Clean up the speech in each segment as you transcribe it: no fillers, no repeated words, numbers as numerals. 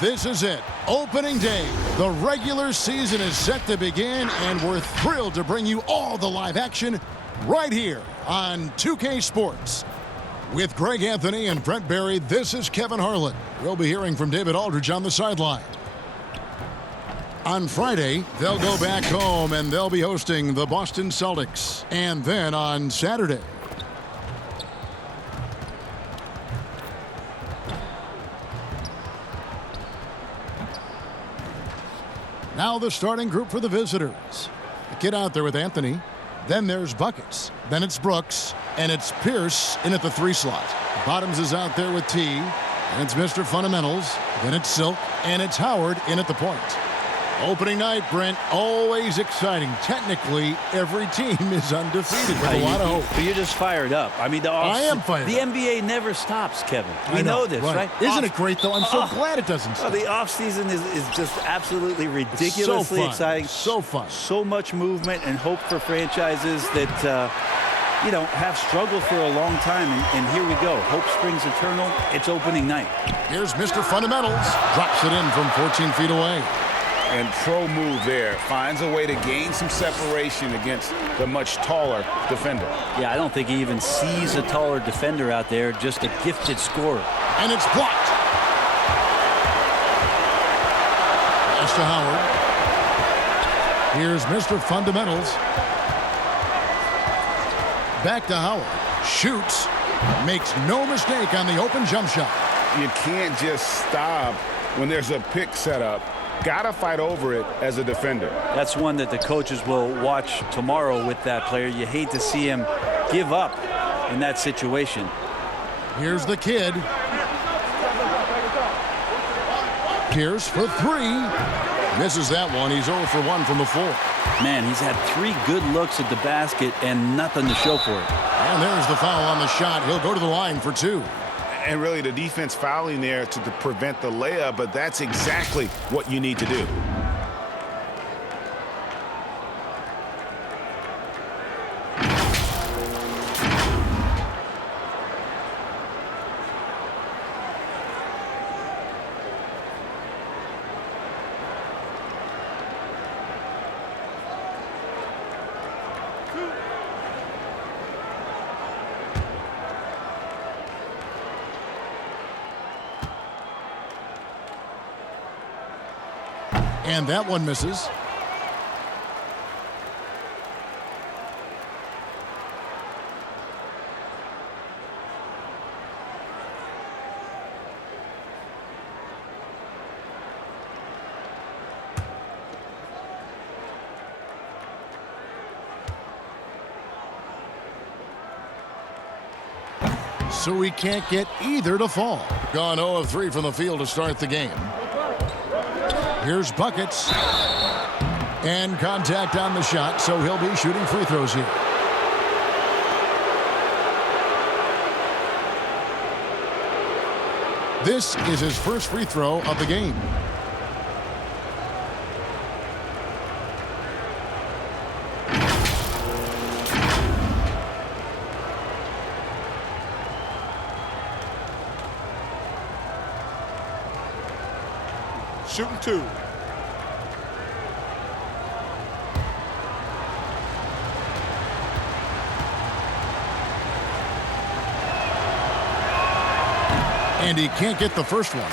This is it. Opening day. The regular season is set to begin, and we're thrilled to bring you all the live action right here on 2K Sports. With Greg Anthony and Brent Barry, this is Kevin Harlan. We'll be hearing from David Aldridge on the sideline. On Friday, they'll go back home, and they'll be hosting the Boston Celtics. And then on Saturday, now the starting group for the visitors. The kid out there with Anthony. Then there's Buckets. Then it's Brooks. And it's Pierce in at the 3 slot. Bottoms is out there with T. And it's Mr. Fundamentals. Then it's Silk. And it's Howard in at the point. Opening night, Brent, always exciting. Technically, every team is undefeated with a lot of hope. But you're just fired up. I mean, I am fired the up. NBA never stops, Kevin. We know this, right? Isn't it great, though? I'm so glad it doesn't stop. The offseason is just absolutely ridiculously exciting. So fun. So much movement and hope for franchises that, have struggled for a long time. And here we go. Hope springs eternal. It's opening night. Here's Mr. Fundamentals. Drops it in from 14 feet away. And pro move there. Finds a way to gain some separation against the much taller defender. Yeah, I don't think he even sees a taller defender out there. Just a gifted scorer. And it's blocked. Pass to Howard. Here's Mr. Fundamentals. Back to Howard. Shoots. Makes no mistake on the open jump shot. You can't just stop when there's a pick set up. Gotta fight over it as a defender. That's one that the coaches will watch tomorrow with that player. You hate to see him give up in that situation. Here's the kid. Pierce for 3. Misses that one. He's 0 for 1 from the floor. Man, he's had 3 good looks at the basket and nothing to show for it. And there's the foul on the shot. He'll go to the line for 2. And really the defense fouling there to prevent the layup, but that's exactly what you need to do. And that one misses. So he can't get either to fall. Gone 0 of 3 from the field to start the game. Here's Buckets. And contact on the shot, so he'll be shooting free throws here. This is his first free throw of the game. Shooting 2. And he can't get the first one.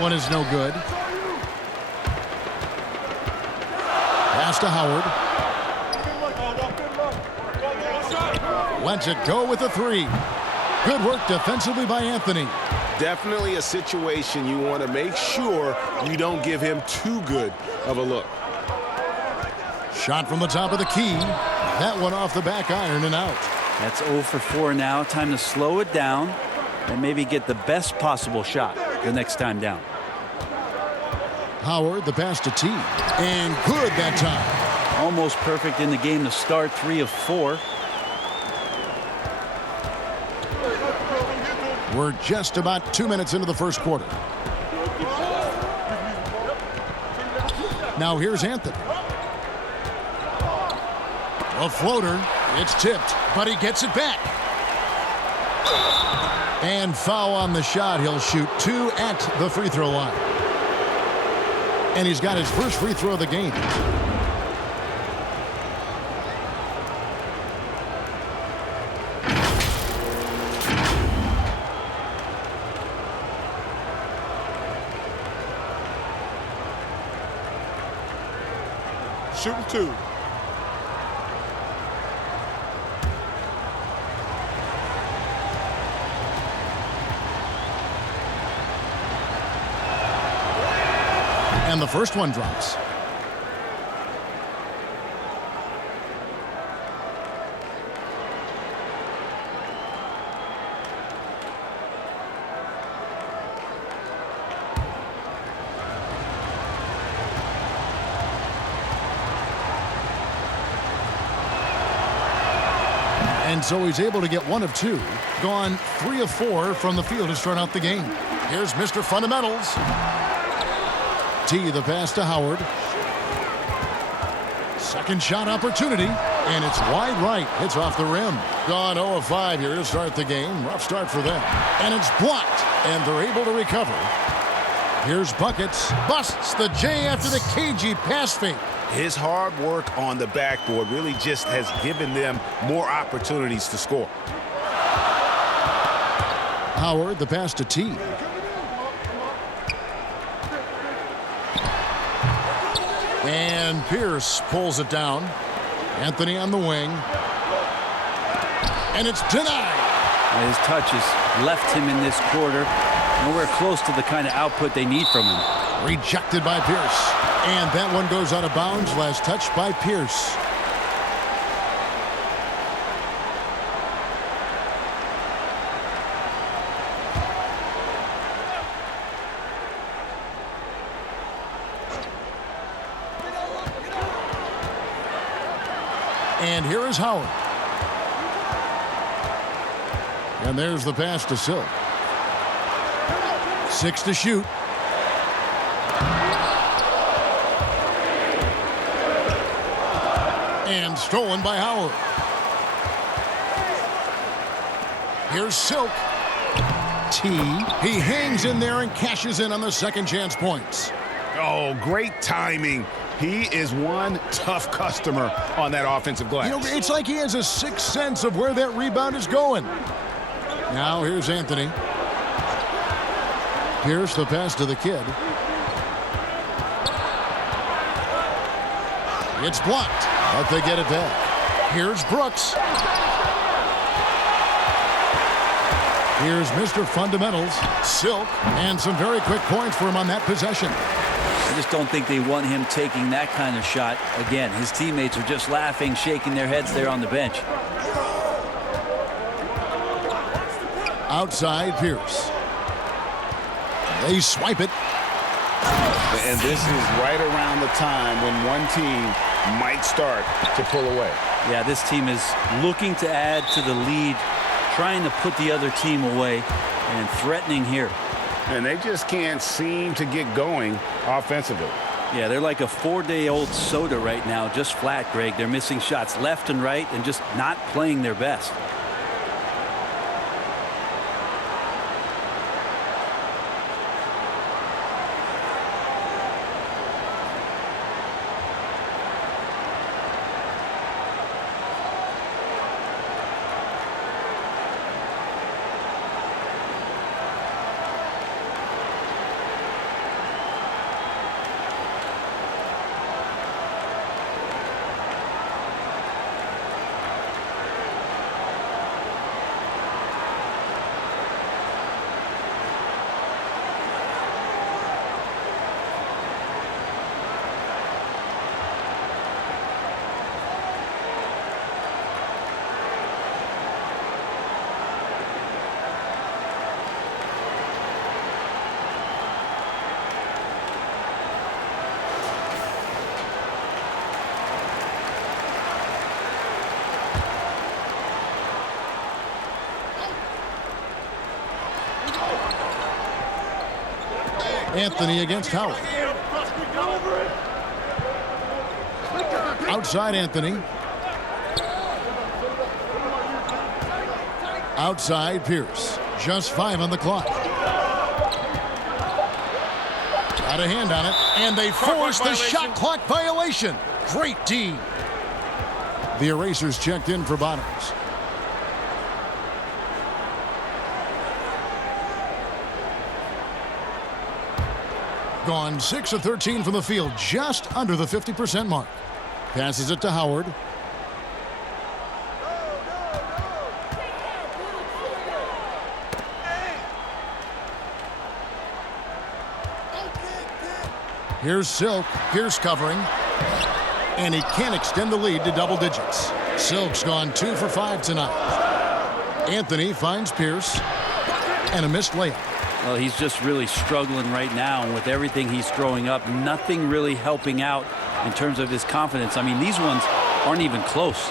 One is no good. Pass to Howard. Lets it go with a 3. Good work defensively by Anthony. Definitely a situation you want to make sure you don't give him too good of a look. Shot from the top of the key. That one off the back iron and out. That's 0 for 4 now. Time to slow it down and maybe get the best possible shot the next time down. Howard, the pass to T. And good that time. Almost perfect in the game to start, 3 of 4. We're just about 2 minutes into the first quarter. Now here's Anthony. A floater. It's tipped, but he gets it back. And foul on the shot. He'll shoot 2 at the free throw line. And he's got his first free throw of the game. Shooting 2. And the first one drops. And so he's able to get 1 of 2. Gone 3 of 4 from the field to start out the game. Here's Mr. Fundamentals. T, the pass to Howard. Second shot opportunity, and it's wide right. It's off the rim. Gone 0 of 5 here to start the game. Rough start for them. And it's blocked, and they're able to recover. Here's Buckets. Busts the J after the cagey pass fake. His hard work on the backboard really just has given them more opportunities to score. Howard, the pass to T. And Pierce pulls it down. Anthony on the wing. And it's denied. His touches left him in this quarter. Nowhere close to the kind of output they need from him. Rejected by Pierce. And that one goes out of bounds. Last touch by Pierce. And here is Howard. And there's the pass to Silk. 6 to shoot. And stolen by Howard. Here's Silk. T. He hangs in there and cashes in on the second chance points. Oh, great timing. He is one tough customer on that offensive glass. You know, it's like he has a sixth sense of where that rebound is going. Now here's Anthony. Pierce, the pass to the kid. It's blocked, but they get it back. Here's Brooks. Here's Mr. Fundamentals, Silk, and some very quick points for him on that possession. I just don't think they want him taking that kind of shot again. His teammates are just laughing, shaking their heads there on the bench. Outside, Pierce. They swipe it. And this is right around the time when one team might start to pull away. Yeah, this team is looking to add to the lead, trying to put the other team away, and threatening here. And they just can't seem to get going offensively. Yeah, they're like a 4-day-old soda right now, just flat, Greg. They're missing shots left and right and just not playing their best. Anthony against Howard. Outside Anthony. Outside Pierce. Just 5 on the clock. Got a hand on it, and they force the shot clock violation. Great D. The erasers checked in for Bottoms. Gone 6 of 13 from the field, just under the 50% mark. Passes it to Howard. Here's Silk. Pierce covering. And he can't extend the lead to double digits. Silk's gone 2 for 5 tonight. Anthony finds Pierce. And a missed layup. Well, he's just really struggling right now. And with everything he's throwing up, nothing really helping out in terms of his confidence. I mean, these ones aren't even close.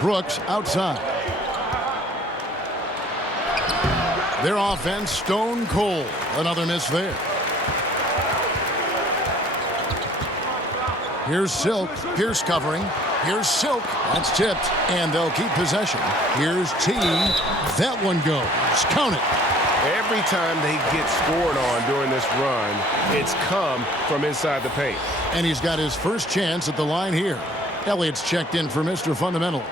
Brooks outside. Their offense stone cold. Another miss there. Here's Silk. Pierce covering. Here's Silk. That's tipped. And they'll keep possession. Here's T. That one goes. Count it. Every time they get scored on during this run, it's come from inside the paint. And he's got his first chance at the line here. Elliott's checked in for Mr. Fundamentals.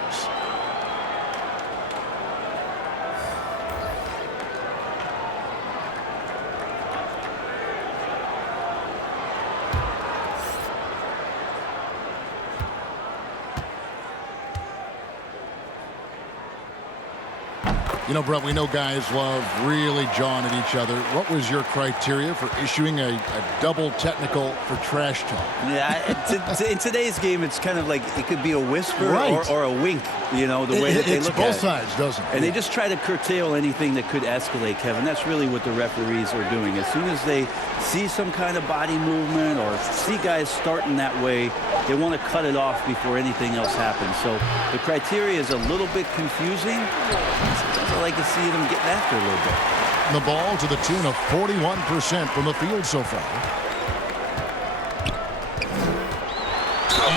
You know, Brett, we know guys love really jawing at each other. What was your criteria for issuing a double technical for trash talk? Yeah, in today's game, it's kind of like it could be a whisper Right. or a wink, you know, the way that they look at it. It's both sides, doesn't it? And they just try to curtail anything that could escalate, Kevin. That's really what the referees are doing. As soon as they see some kind of body movement or see guys starting that way, they want to cut it off before anything else happens. So the criteria is a little bit confusing. I like to see them getting after a little bit. The ball to the tune of 41% from the field so far.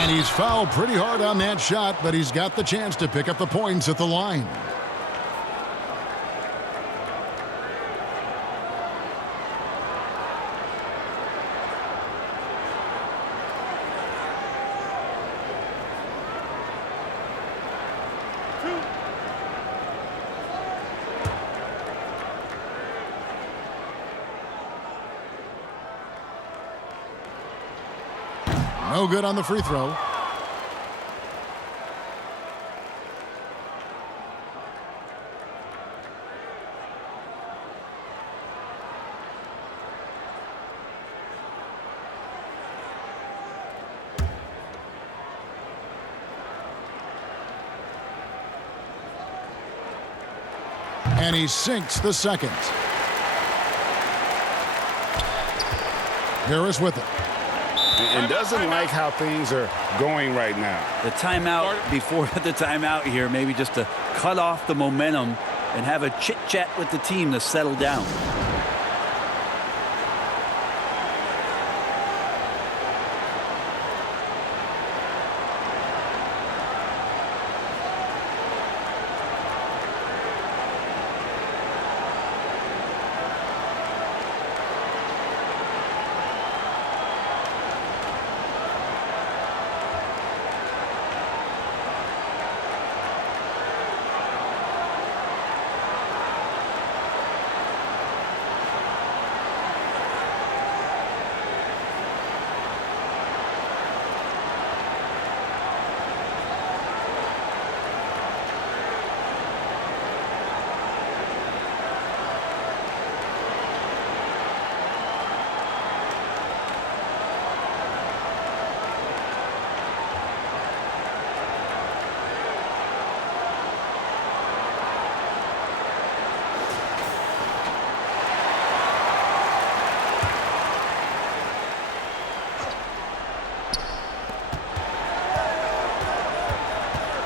And he's fouled pretty hard on that shot, but he's got the chance to pick up the points at the line. No good on the free throw. And he sinks the second. Harris with it. And doesn't like how things are going right now. The timeout before the timeout here, maybe just to cut off the momentum and have a chit-chat with the team to settle down.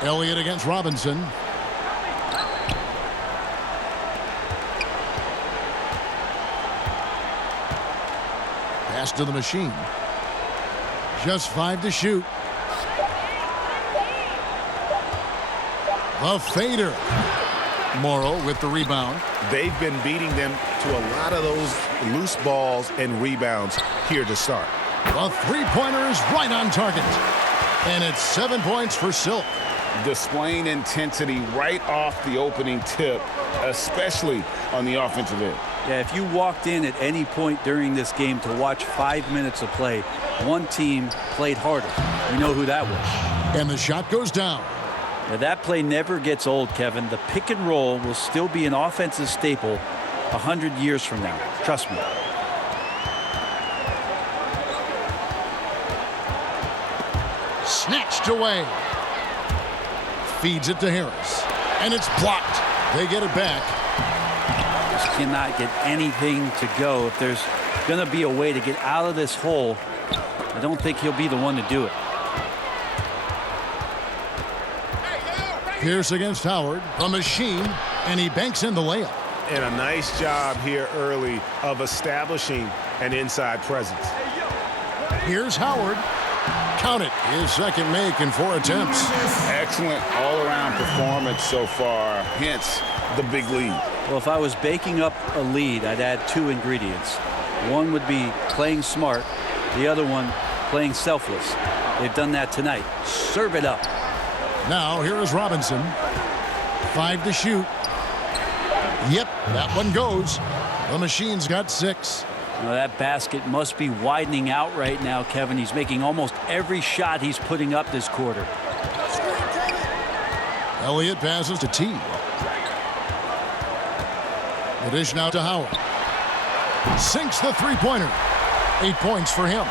Elliott against Robinson. pass to the machine. Just 5 to shoot. The fader. Morrow with the rebound. They've been beating them to a lot of those loose balls and rebounds here to start. The three-pointer is right on target. And it's 7 points for Silk. Displaying intensity right off the opening tip, especially on the offensive end. Yeah, if you walked in at any point during this game to watch 5 minutes of play, one team played harder. You know who that was. And the shot goes down. Now, that play never gets old, Kevin. The pick and roll will still be an offensive staple 100 years from now. Trust me. Snatched away. Feeds it to Harris. And it's blocked. They get it back. Just cannot get anything to go. If there's going to be a way to get out of this hole, I don't think he'll be the one to do it. Pierce against Howard. A machine. And he banks in the layup. And a nice job here early of establishing an inside presence. Here's Howard. Count it. His second make in 4 attempts. Excellent all-around performance so far, hence the big lead. Well, if I was baking up a lead, I'd add 2 ingredients. One would be playing smart. The other one, playing selfless. They've done that tonight. Serve it up. Now, here is Robinson. 5 to shoot. Yep, that one goes. The machine's got 6. Now, that basket must be widening out right now, Kevin. He's making almost every shot he's putting up this quarter. Elliott passes to T. The dish now to Howard. Sinks the three-pointer. 8 points for him.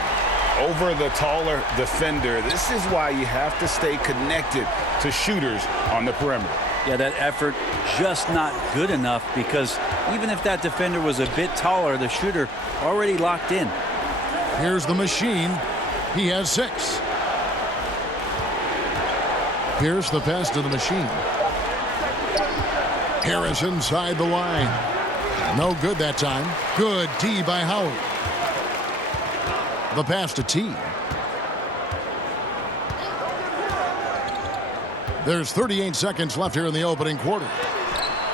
Over the taller defender. This is why you have to stay connected to shooters on the perimeter. Yeah, that effort just not good enough, because even if that defender was a bit taller, the shooter already locked in. Here's the machine. He has 6. Here's the pass to the machine. Harris inside the line. No good that time. Good D by Howard. The pass to T. There's 38 seconds left here in the opening quarter.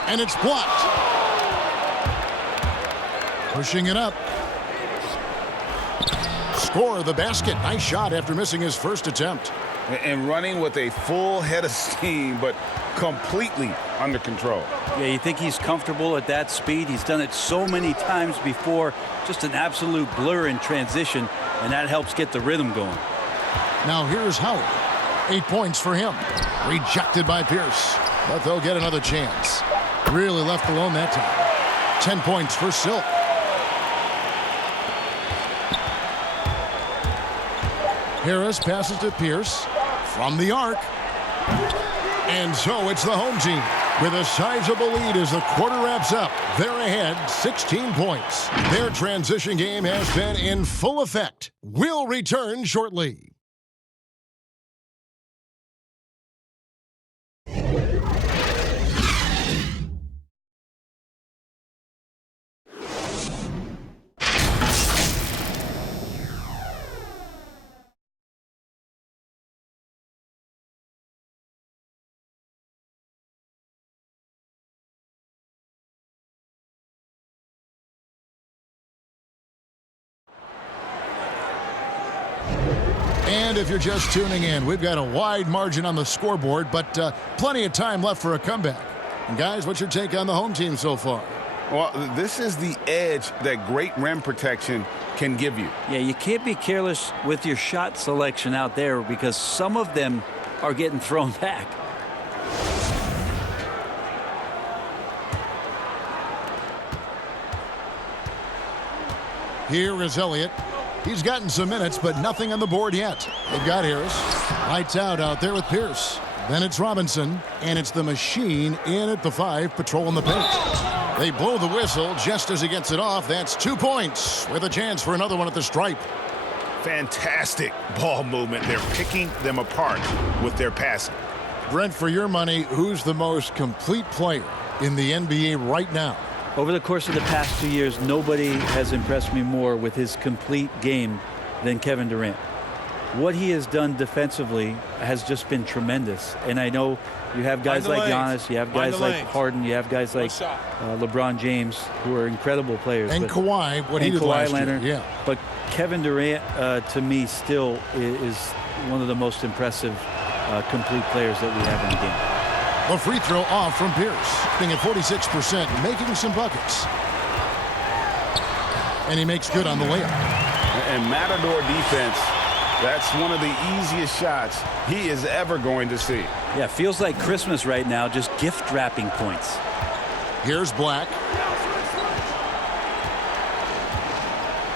And it's blocked. Pushing it up. Score the basket. Nice shot after missing his first attempt. And running with a full head of steam, but completely under control. Yeah, you think he's comfortable at that speed? He's done it so many times before. Just an absolute blur in transition, and that helps get the rhythm going. Now here's Howard. 8 points for him. Rejected by Pierce, but they'll get another chance. Really left alone that time. 10 points for Silk. Harris passes to Pierce from the arc. And so it's the home team with a sizable lead as the quarter wraps up. They're ahead 16 points. Their transition game has been in full effect. We'll return shortly. And if you're just tuning in, we've got a wide margin on the scoreboard, but plenty of time left for a comeback. And guys, what's your take on the home team so far? Well, this is the edge that great rim protection can give you. Yeah, you can't be careless with your shot selection out there, because some of them are getting thrown back. Here is Elliott. He's gotten some minutes, but nothing on the board yet. They've got Harris. Lights out there with Pierce. Then it's Robinson, and it's the machine in at the 5, patrolling the paint. They blow the whistle just as he gets it off. That's 2 points with a chance for another one at the stripe. Fantastic ball movement. They're picking them apart with their passing. Brent, for your money, who's the most complete player in the NBA right now? Over the course of the past 2 years, nobody has impressed me more with his complete game than Kevin Durant. What he has done defensively has just been tremendous. And I know you have guys like Giannis, you have guys like Harden, you have guys like LeBron James, who are incredible players. And Kawhi, what he did last year. Yeah. But Kevin Durant, to me, still is one of the most impressive complete players that we have in the game. The free throw off from Pierce, being at 46%, making some buckets. And he makes good on the layup. And Matador defense, that's one of the easiest shots he is ever going to see. Yeah, feels like Christmas right now, just gift wrapping points. Here's Black.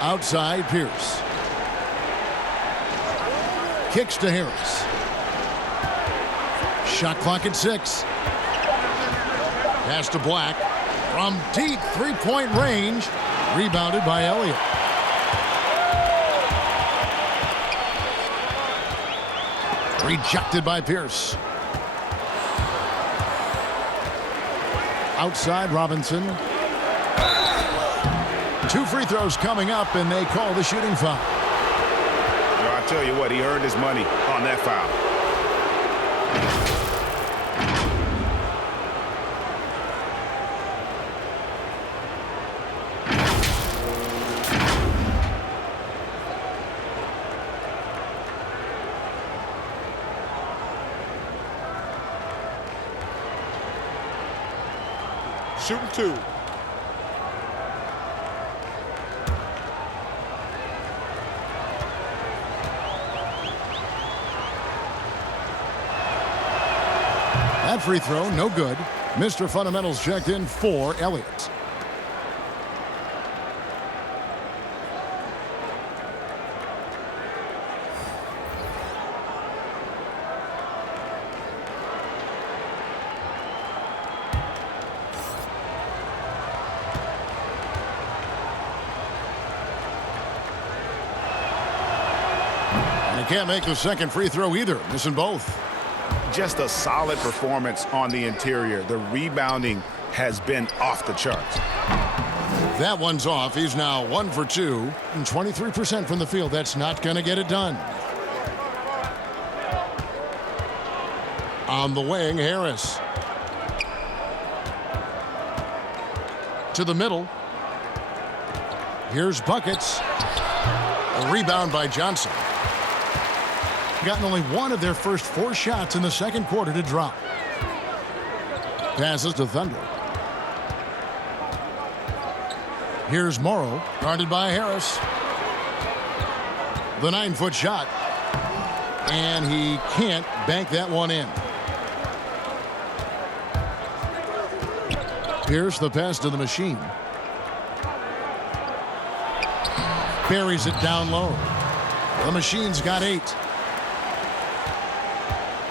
Outside Pierce. Kicks to Harris. Shot clock at 6. Pass to Black. From deep three-point range. Rebounded by Elliott. Rejected by Pierce. Outside Robinson. 2 free throws coming up, and they call the shooting foul. Well, I tell you what, he earned his money on that foul. Shooting 2. That free throw, no good. Mr. Fundamentals checked in for Elliott. Can't make the second free throw either, missing both. Just a solid performance on the interior. The rebounding has been off the charts. That one's off. He's now 1 for 2 and 23% from the field. That's not going to get it done. On the wing, Harris. To the middle. Here's buckets. A rebound by Johnson. Gotten only one of their first 4 shots in the second quarter to drop. Passes to Thunder. Here's Morrow, guarded by Harris. The 9-foot shot. And he can't bank that one in. Pierce, the pass to the machine. Buries it down low. The machine's got 8.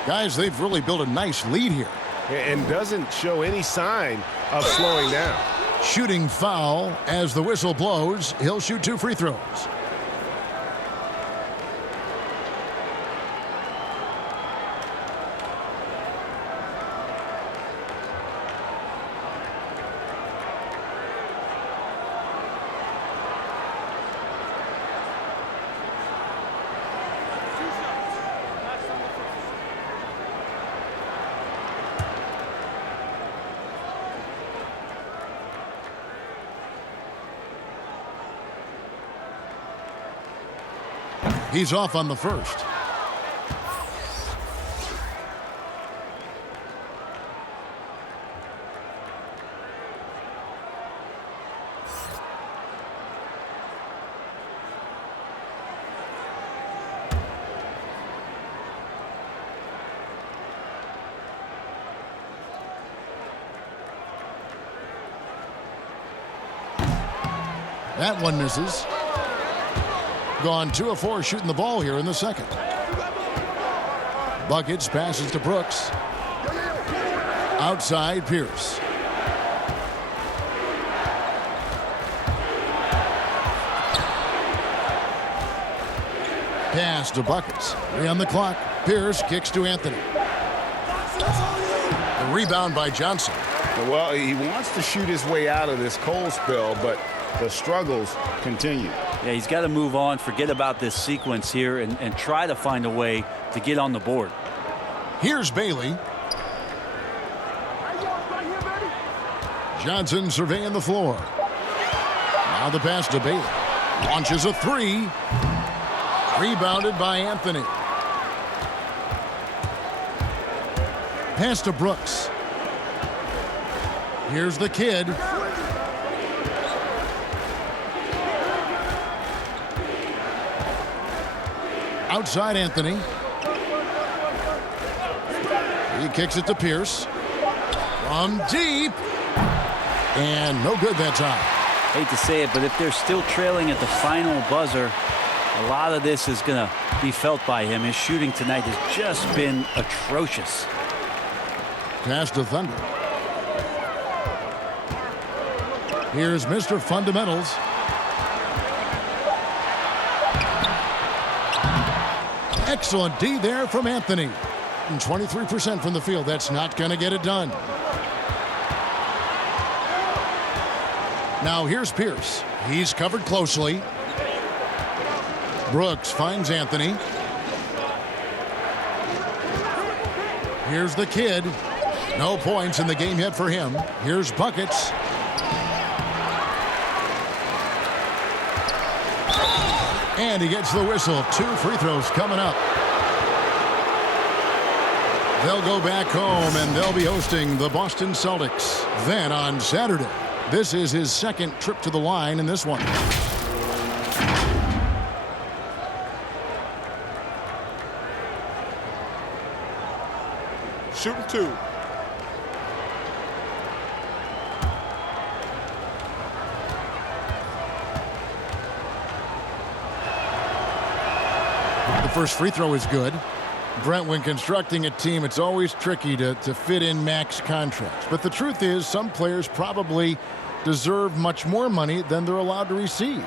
Guys, they've really built a nice lead here. And doesn't show any sign of slowing down. Shooting foul as the whistle blows. He'll shoot 2 free throws. He's off on the first. That one misses. Gone 2 of 4 shooting the ball here in the second. Buckets, passes to Brooks. Outside Pierce. Pass to Buckets. 3 on the clock. Pierce kicks to Anthony. The rebound by Johnson. Well, he wants to shoot his way out of this cold spell, but the struggles continue. Yeah, he's got to move on, forget about this sequence here, and try to find a way to get on the board. Here's Bailey. Johnson surveying the floor. Now the pass to Bailey. Launches a three. Rebounded by Anthony. Pass to Brooks. Here's the kid. Outside Anthony. He kicks it to Pierce. From deep. And no good that time. Hate to say it, but if they're still trailing at the final buzzer, a lot of this is going to be felt by him. His shooting tonight has just been atrocious. Pass to Thunder. Here's Mr. Fundamentals. Excellent D there from Anthony. And 23% from the field. That's not going to get it done. Now here's Pierce. He's covered closely. Brooks finds Anthony. Here's the kid. No points in the game yet for him. Here's Buckets. And he gets the whistle. 2 free throws coming up. They'll go back home and they'll be hosting the Boston Celtics. Then on Saturday, this is his second trip to the line in this one. Shooting 2. The first free throw is good. Brent, when constructing a team, it's always tricky to fit in max contracts. But the truth is, some players probably deserve much more money than they're allowed to receive.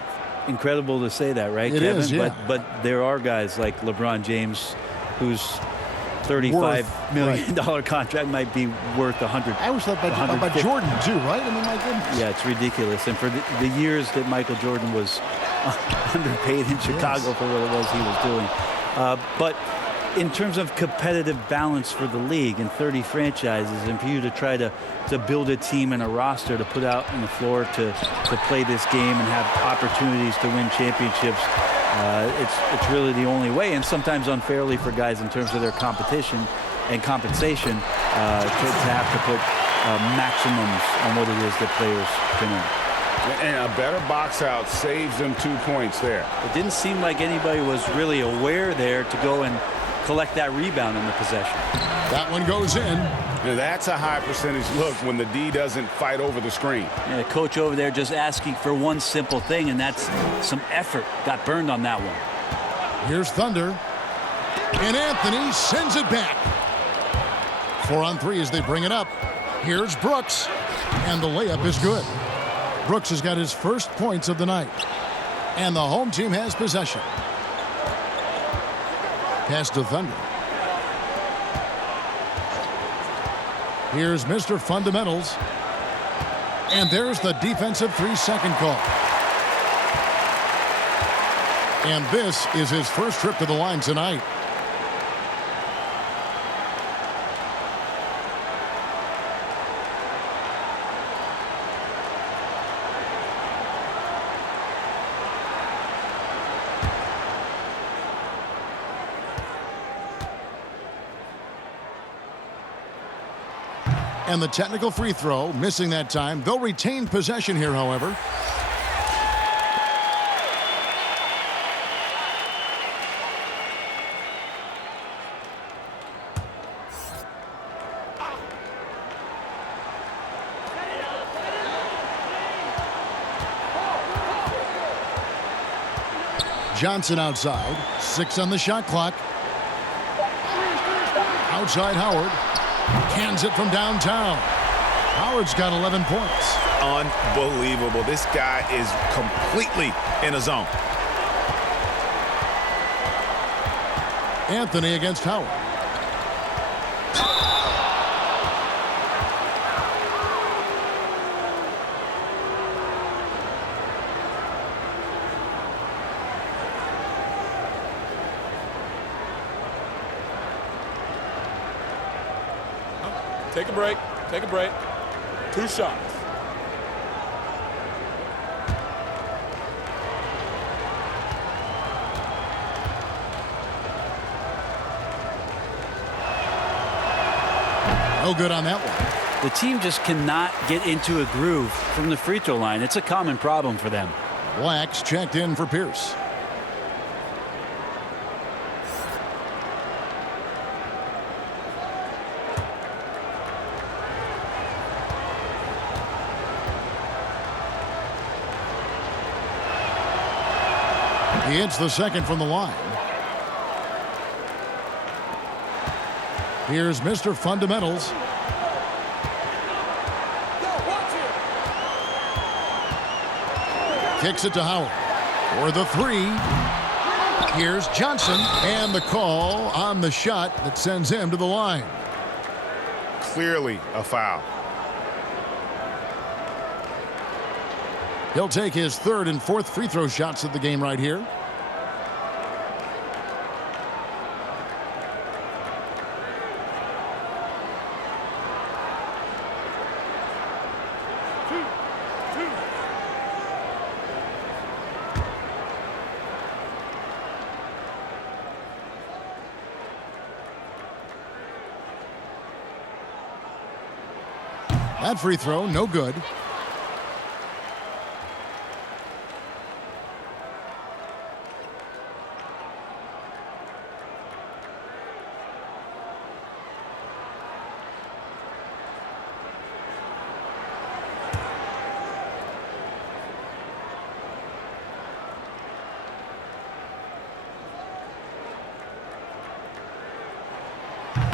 Incredible to say that, right, It Kevin? is, yeah. But there are guys like LeBron James whose $35 million contract might be worth 100. I always thought about Jordan, too, right? I mean, my goodness. Yeah, it's ridiculous. And for the years that Michael Jordan was underpaid in Chicago for what it was he was doing. But in terms of competitive balance for the league and 30 franchises, and for you to try to build a team and a roster to put out on the floor to play this game and have opportunities to win championships, it's really the only way, and sometimes unfairly for guys in terms of their competition and compensation to have to put maximums on what it is that players can earn. And a better box out saves them 2 points there. It didn't seem like anybody was really aware there to go and collect that rebound in the possession. That one goes in. Now that's a high percentage look when the D doesn't fight over the screen. And the coach over there just asking for one simple thing, and that's some effort. Got burned on that one. Here's Thunder. And Anthony sends it back. 4 on 3 as they bring it up. Here's Brooks. And the layup is good. Brooks has got his first points of the night. And the home team has possession. Pass to Thunder. Here's Mr. Fundamentals. And there's the defensive 3-second call. And this is his first trip to the line tonight. And the technical free throw, missing that time. They'll retain possession here, however. Johnson outside. 6 on the shot clock. Outside Howard. Cans it from downtown. Howard's got 11 points. Unbelievable. This guy is completely in a zone. Anthony against Howard. Take a break. Take a break. 2 shots. No good on that one. The team just cannot get into a groove from the free throw line. It's a common problem for them. Black's checked in for Pierce. He hits the second from the line. Here's Mr. Fundamentals. Kicks it to Howard for the 3. Here's Johnson, and the call on the shot that sends him to the line. Clearly a foul. He'll take his 3rd and 4th free throw shots of the game right here. That free throw, no good.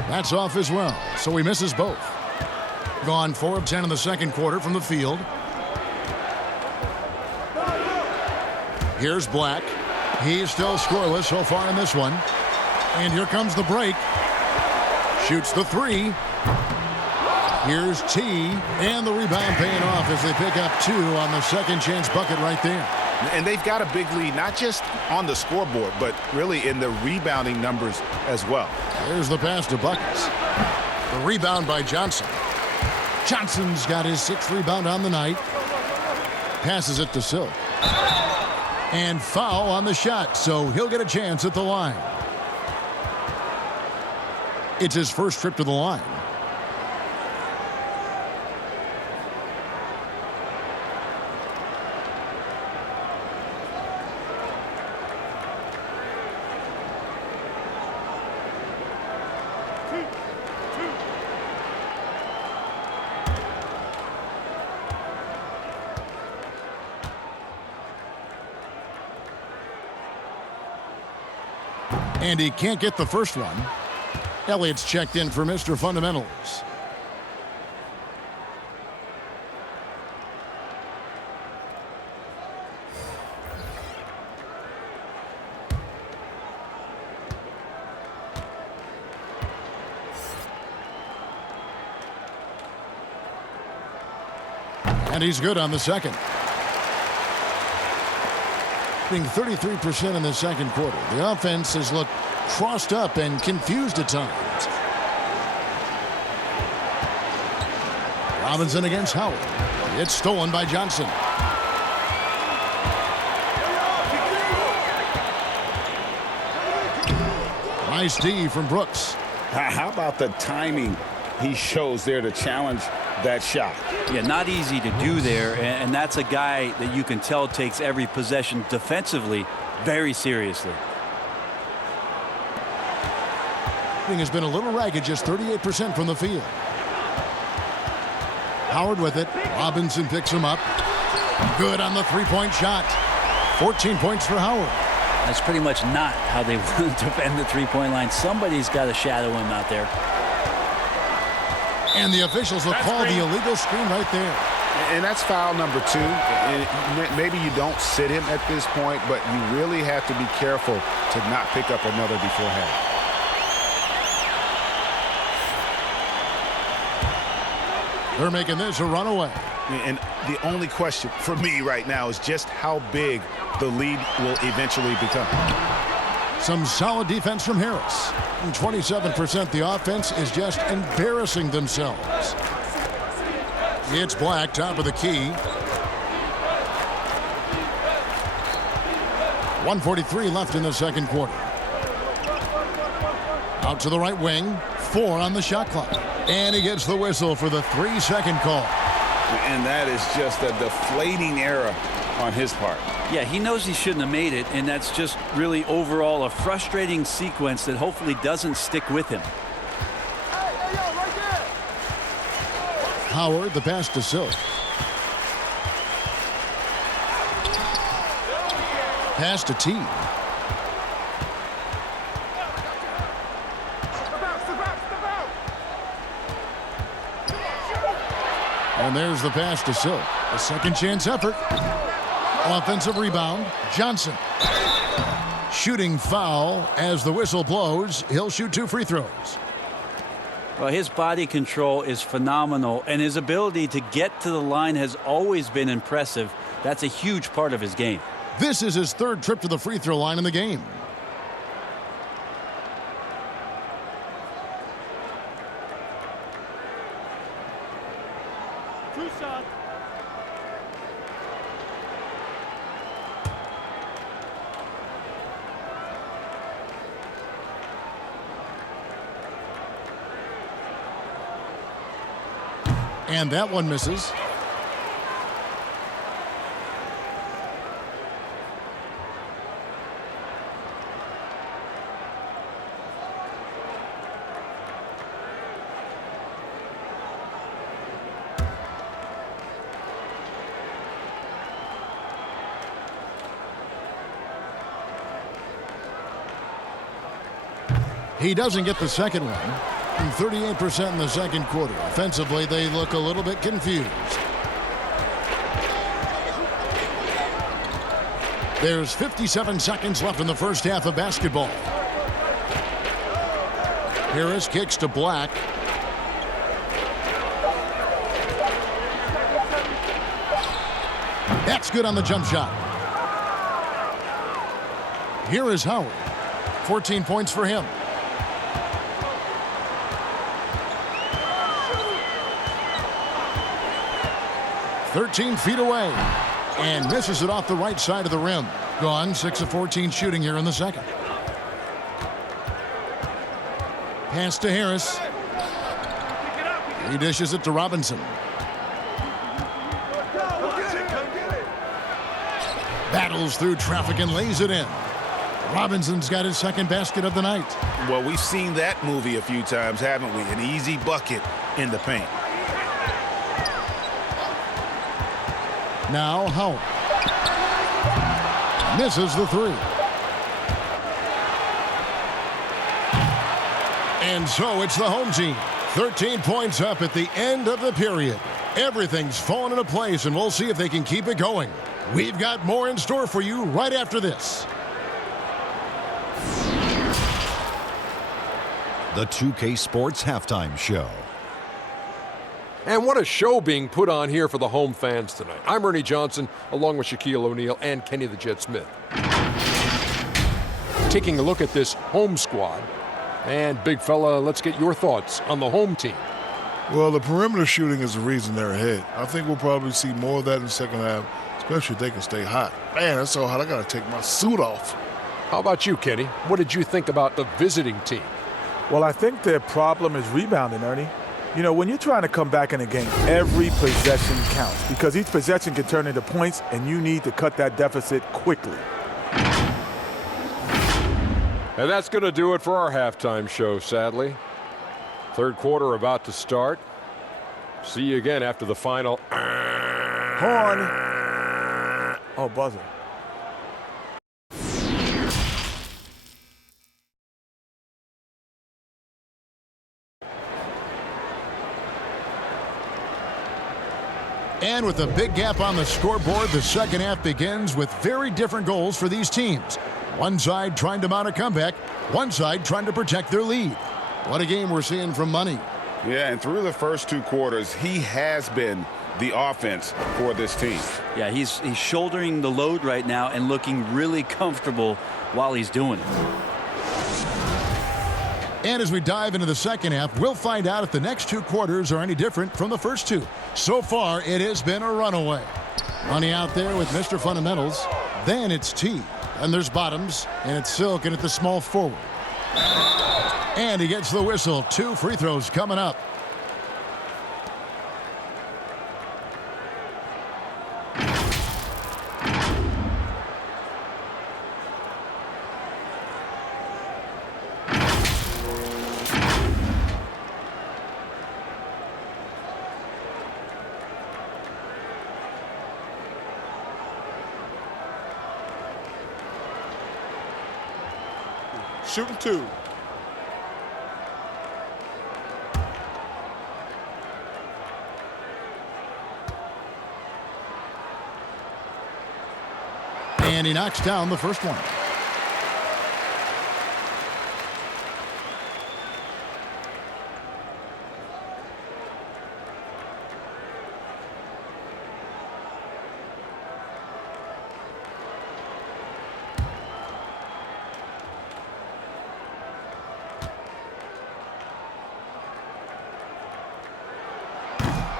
That's off as well, so he misses both. Gone 4 of 10 in the second quarter from the field. Here's Black. He's still scoreless so far in this one. And here comes the break. Shoots the 3. Here's T. And the rebound paying off as they pick up 2 on the second chance bucket right there. And they've got a big lead, not just on the scoreboard, but really in the rebounding numbers as well. There's the pass to Buckets. The rebound by Johnson. Johnson's got his 6th rebound on the night. Passes it to Silk. And foul on the shot, so he'll get a chance at the line. It's his first trip to the line. And he can't get the first one. Elliott's checked in for Mr. Fundamentals. And he's good on the second. Being 33% in the second quarter. The offense has looked crossed up and confused at times. Robinson against Howard. It's stolen by Johnson. Nice D from Brooks. How about the timing he shows there to challenge that shot? Yeah, not easy to do there, and that's a guy that you can tell takes every possession defensively very seriously. Has been a little ragged, just 38% from the field. Howard with it. Robinson picks him up. Good on the 3-point shot. 14 points for Howard. That's pretty much not how they want to defend the 3-point line. Somebody's got to shadow him out there. And the officials will call the illegal screen right there. And that's foul number 2. And maybe you don't sit him at this point, but you really have to be careful to not pick up another beforehand. They're making this a runaway. And the only question for me right now is just how big the lead will eventually become. Some solid defense from Harris. And 27% the offense is just embarrassing themselves. It's Black, top of the key. 1:43 left in the second quarter. Out to the right wing. 4 on the shot clock. And he gets the whistle for the 3-second call. And that is just a deflating error on his part. Yeah, he knows he shouldn't have made it, and that's just really overall a frustrating sequence that hopefully doesn't stick with him. Howard, the pass to Silk. Pass to T. And there's the pass to Silk. A second chance effort. Offensive rebound. Johnson. Shooting foul as the whistle blows. He'll shoot 2 free throws. Well, his body control is phenomenal, and his ability to get to the line has always been impressive. That's a huge part of his game. This is his 3rd trip to the free throw line in the game. And that one misses. He doesn't get the second one. 38% in the second quarter. Offensively, they look a little bit confused. There's 57 seconds left in the first half of basketball. Harris kicks to Black. That's good on the jump shot. Here is Howard. 14 points for him. "13 feet away," and misses it off the right side of the rim. Gone 6 of 14 shooting here in the second. Pass to Harris. He dishes it to Robinson. Battles through traffic and lays it in. Robinson's got his second basket of the night. Well, we've seen that movie a few times, haven't we? An easy bucket in the paint. Now Howard. Misses the 3. And so it's the home team. 13 points up at the end of the period. Everything's fallen into place, and we'll see if they can keep it going. We've got more in store for you right after this. The 2K Sports Halftime Show. And what a show being put on here for the home fans tonight. I'm Ernie Johnson, along with Shaquille O'Neal and Kenny the Jet Smith. Taking a look at this home squad. And, big fella, let's get your thoughts on the home team. Well, the perimeter shooting is the reason they're ahead. I think we'll probably see more of that in the second half, especially if they can stay hot. Man, that's so hot, I got to take my suit off. How about you, Kenny? What did you think about the visiting team? Well, I think their problem is rebounding, Ernie. You know, when you're trying to come back in a game, every possession counts because each possession can turn into points, and you need to cut that deficit quickly. And that's going to do it for our halftime show, sadly. Third quarter about to start. See you again after the final. Horn. Oh, buzzer. And with a big gap on the scoreboard, the second half begins with very different goals for these teams. One side trying to mount a comeback, one side trying to protect their lead. What a game we're seeing from Money. Yeah, and through the first 2 quarters, he has been the offense for this team. Yeah, he's shouldering the load right now and looking really comfortable while he's doing it. And as we dive into the second half, we'll find out if the next two quarters are any different from the first two. So far, it has been a runaway. Money out there with Mr. Fundamentals. Then it's T. And there's Bottoms. And it's Silk and at the small forward. And he gets the whistle. 2 free throws coming up. Shooting 2. And he knocks down the first one.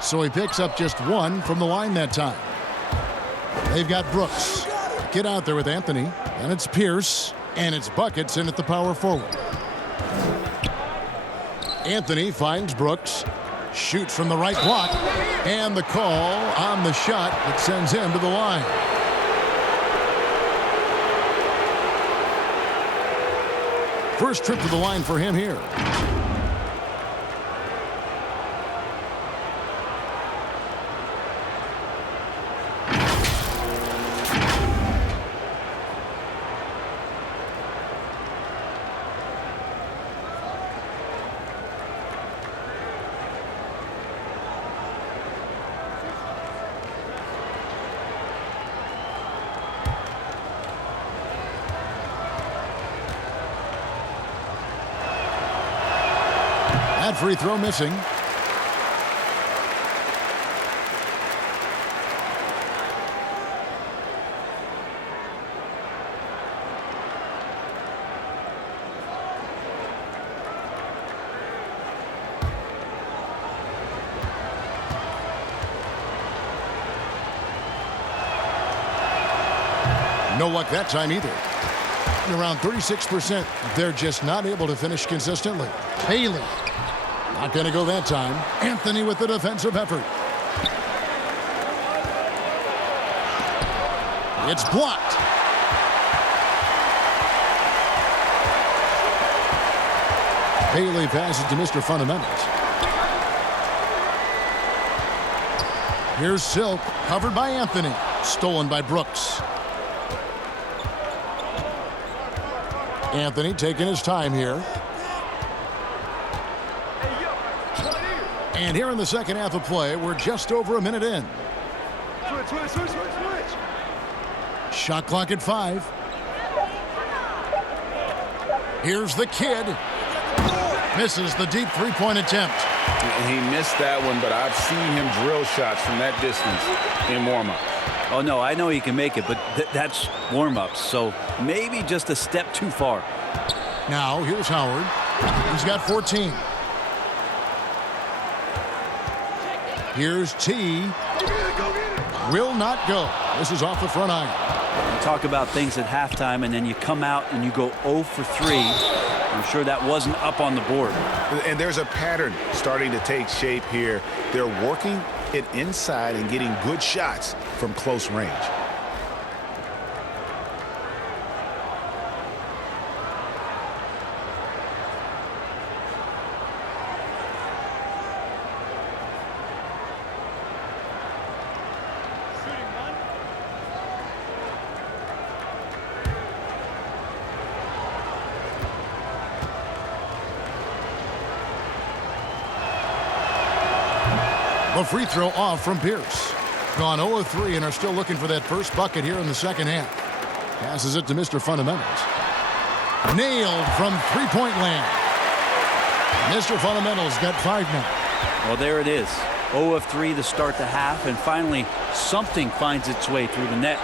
So he picks up just 1 from the line that time. They've got Brooks. Get out there with Anthony. And it's Pierce. And it's Buckets in at the power forward. Anthony finds Brooks. Shoots from the right block. And the call on the shot that sends him to the line. First trip to the line for him here. That free throw missing. No luck that time either. Around 36%. They're just not able to finish consistently. Haley. Not going to go that time. Anthony with the defensive effort. It's blocked. Haley passes to Mr. Fundamentals. Here's Silk, covered by Anthony. Stolen by Brooks. Anthony taking his time here. And here in the second half of play, we're just over a minute in. Switch. Shot clock at 5. Here's the kid. Misses the deep three-point attempt. He missed that one, but I've seen him drill shots from that distance in warm-up. Oh, no, I know he can make it, but that's warm-ups, so maybe just a step too far. Now, here's Howard. He's got 14. Here's T. Will not go. This is off the front iron. You talk about things at halftime, and then you come out and you go 0 for 3. I'm sure that wasn't up on the board. And there's a pattern starting to take shape here. They're working it inside and getting good shots from close range. The free throw off from Pierce. Gone 0 of 3 and are still looking for that first bucket here in the second half. Passes it to Mr. Fundamentals. Nailed from three-point land. Mr. Fundamentals got 5 now. Well, there it is. 0 of 3 to start the half, and finally something finds its way through the net.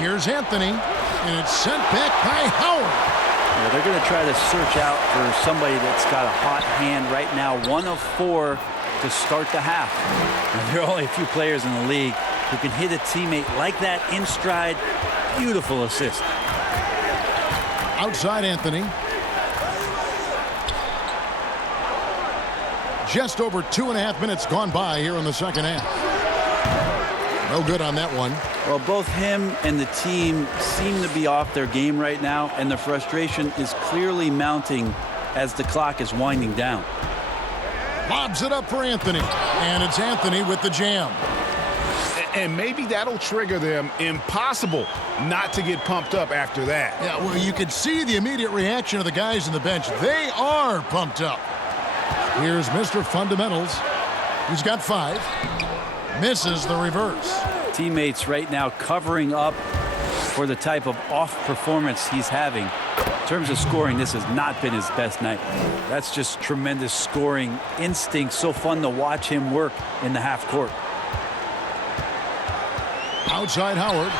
Here's Anthony, and it's sent back by Howard. Yeah, they're going to try to search out for somebody that's got a hot hand right now. 1 of 4 to start the half. And there are only a few players in the league who can hit a teammate like that in stride. Beautiful assist. Outside Anthony. Just over 2.5 minutes gone by here in the second half. No good on that one. Well, both him and the team seem to be off their game right now, and the frustration is clearly mounting as the clock is winding down. Lobs it up for Anthony, and it's Anthony with the jam. And maybe that'll trigger them. Impossible not to get pumped up after that. Yeah, well, you could see the immediate reaction of the guys on the bench. They are pumped up. Here's Mr. Fundamentals. He's got 5. Misses the reverse. Teammates right now covering up for the type of off performance he's having. In terms of scoring, this has not been his best night. That's just tremendous scoring instinct. So fun to watch him work in the half court. Outside Howard.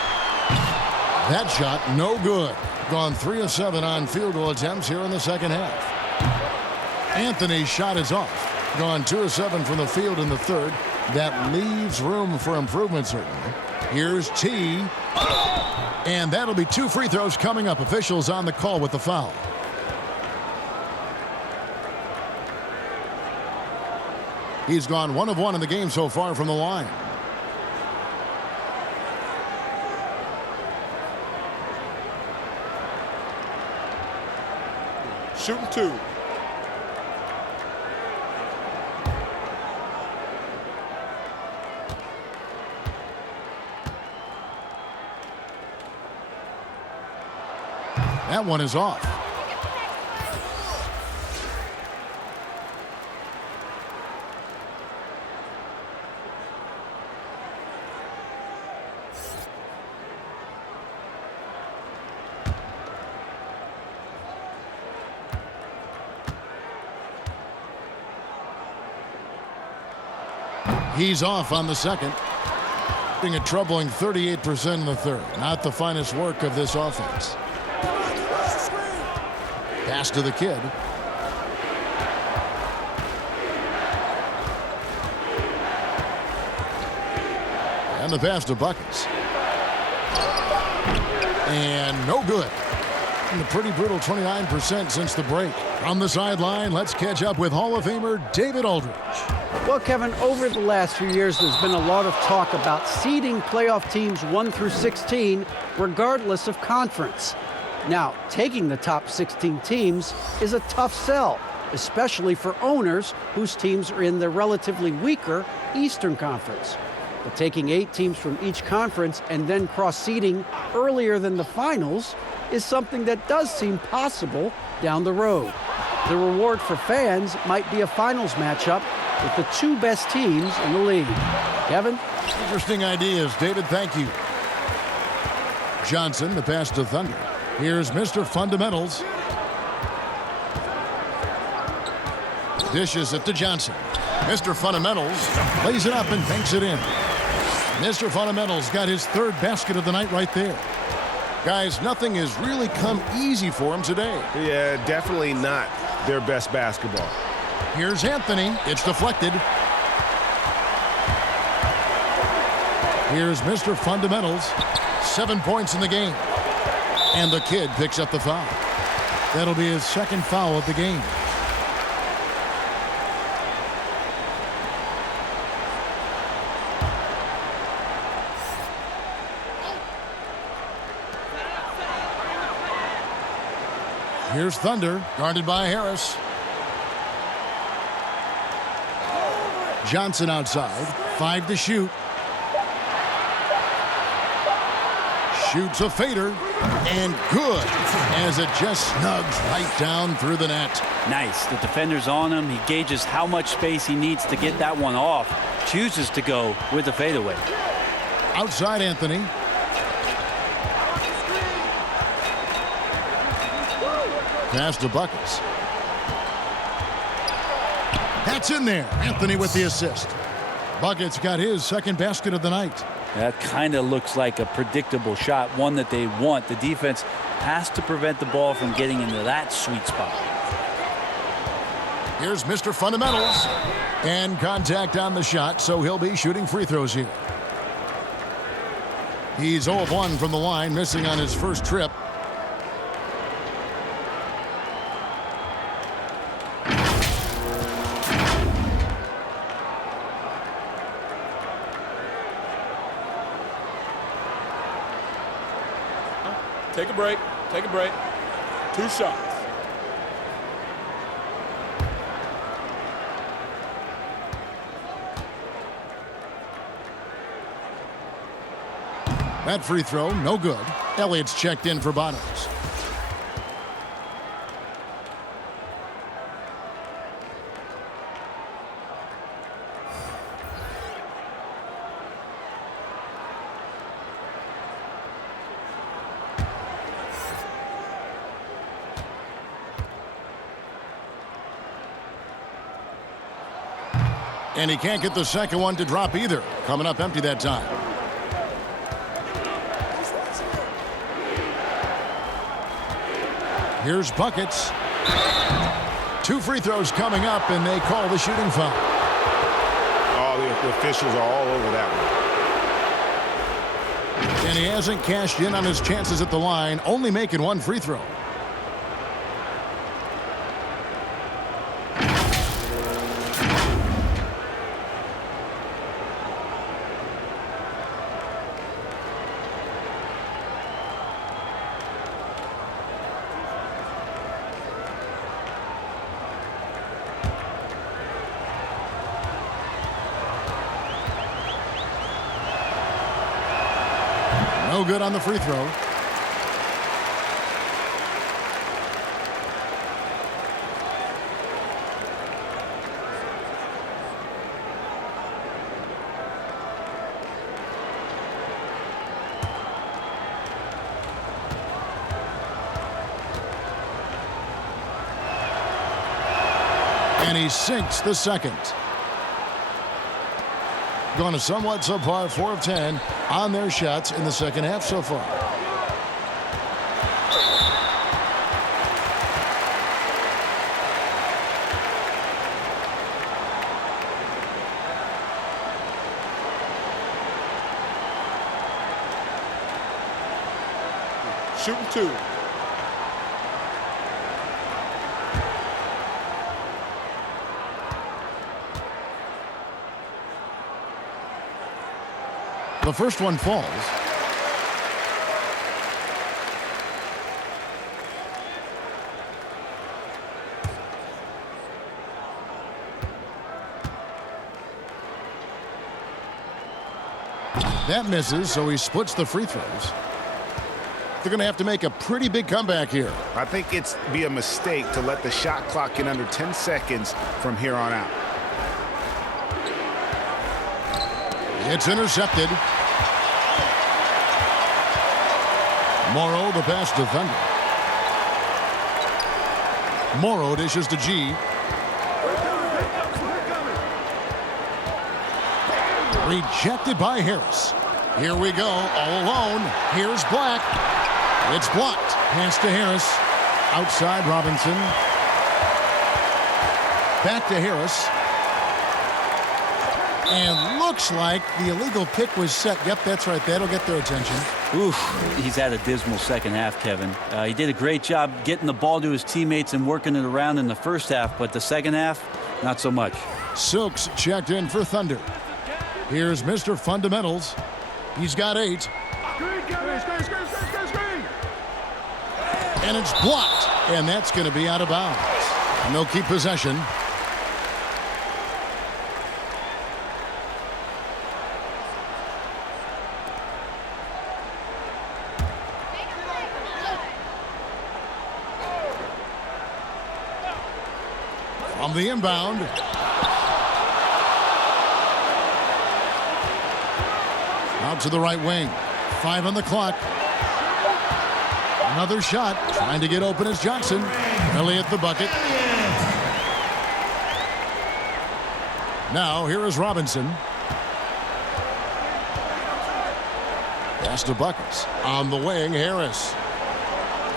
That shot no good. Gone 3 of 7 on field goal attempts here in the second half. Anthony's shot is off. Gone 2 of 7 from the field in the third. That leaves room for improvement, certainly. Here's T. And that'll be 2 free throws coming up. Officials on the call with the foul. He's gone 1 of 1 in the game so far from the line. Shooting 2. That one is off. He's off on the second. Being a troubling 38% in the third. Not the finest work of this offense. Pass to the kid. And the pass to Buckets. And no good. And a pretty brutal 29% since the break. From the sideline, let's catch up with Hall of Famer David Aldridge. Well, Kevin, over the last few years, there's been a lot of talk about seeding playoff teams 1 through 16, regardless of conference. Now, taking the top 16 teams is a tough sell, especially for owners whose teams are in the relatively weaker Eastern Conference. But taking 8 teams from each conference and then cross-seeding earlier than the finals is something that does seem possible down the road. The reward for fans might be a finals matchup with the 2 best teams in the league. Kevin? Interesting ideas, David. Thank you. Johnson, the pass to Thunder. Here's Mr. Fundamentals. Dishes it to Johnson. Mr. Fundamentals lays it up and banks it in. Mr. Fundamentals got his 3rd basket of the night right there. Guys, nothing has really come easy for him today. Yeah, definitely not their best basketball. Here's Anthony. It's deflected. Here's Mr. Fundamentals. 7 points in the game. And the kid picks up the foul. That'll be his 2nd foul of the game. Here's Thunder, guarded by Harris. Johnson outside, 5 to shoot. Shoots a fader, and good, as it just snugs right down through the net. Nice. The defender's on him. He gauges how much space he needs to get that one off. Chooses to go with the fadeaway. Outside Anthony. Pass to Buckets. That's in there. Anthony with the assist. Buckets got his 2nd basket of the night. That kind of looks like a predictable shot, one that they want. The defense has to prevent the ball from getting into that sweet spot. Here's Mr. Fundamentals. And contact on the shot, so he'll be shooting free throws here. He's 0 of 1 from the line, missing on his first trip. Take a break. Take a break. 2 shots. That free throw, no good. Elliott's checked in for Bottoms. And he can't get the second one to drop either. Coming up empty that time. Here's buckets. 2 free throws coming up, and they call the shooting foul. Oh, the officials are all over that one. And he hasn't cashed in on his chances at the line, only making 1 free throw. No good on the free throw. And he sinks the second. Gone a somewhat subpar 4 of 10 on their shots in the second half so far. Shooting 2. The first one falls. That misses, so he splits the free throws. They're going to have to make a pretty big comeback here. I think it's be a mistake to let the shot clock get under 10 seconds from here on out. It's intercepted. Morrow, the pass defender. Morrow dishes to G. Rejected by Harris. Here we go, all alone. Here's Black. It's blocked. Pass to Harris. Outside Robinson. Back to Harris. And looks like the illegal pick was set. Yep, that's right. That'll get their attention. Oof, he's had a dismal second half, Kevin. He did a great job getting the ball to his teammates and working it around in the first half, but the second half, not so much. Silks checked in for Thunder. Here's Mr. Fundamentals. He's got 8. And it's blocked. And that's going to be out of bounds. And they'll keep possession. From the inbound. Out to the right wing. 5 on the clock. Another shot. Trying to get open is Johnson. Elliott the bucket. Now here is Robinson. Pass to buckets. On the wing, Harris.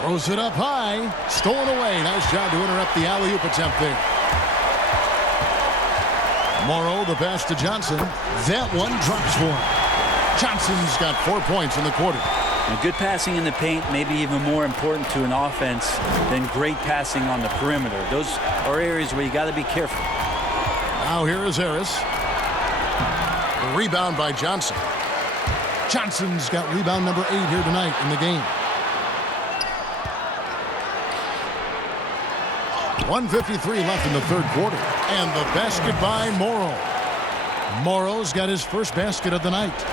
Throws it up high. Stolen away. Nice job to interrupt the alley-oop attempt there. Morrow, the pass to Johnson. That one drops for him. Johnson's got 4 points in the quarter. And good passing in the paint may be even more important to an offense than great passing on the perimeter. Those are areas where you got to be careful. Now here is Harris. The rebound by Johnson. Johnson's got rebound number 8 here tonight in the game. 1:53 left in the third quarter. And the basket by Morrow. Morrow's got his first basket of the night.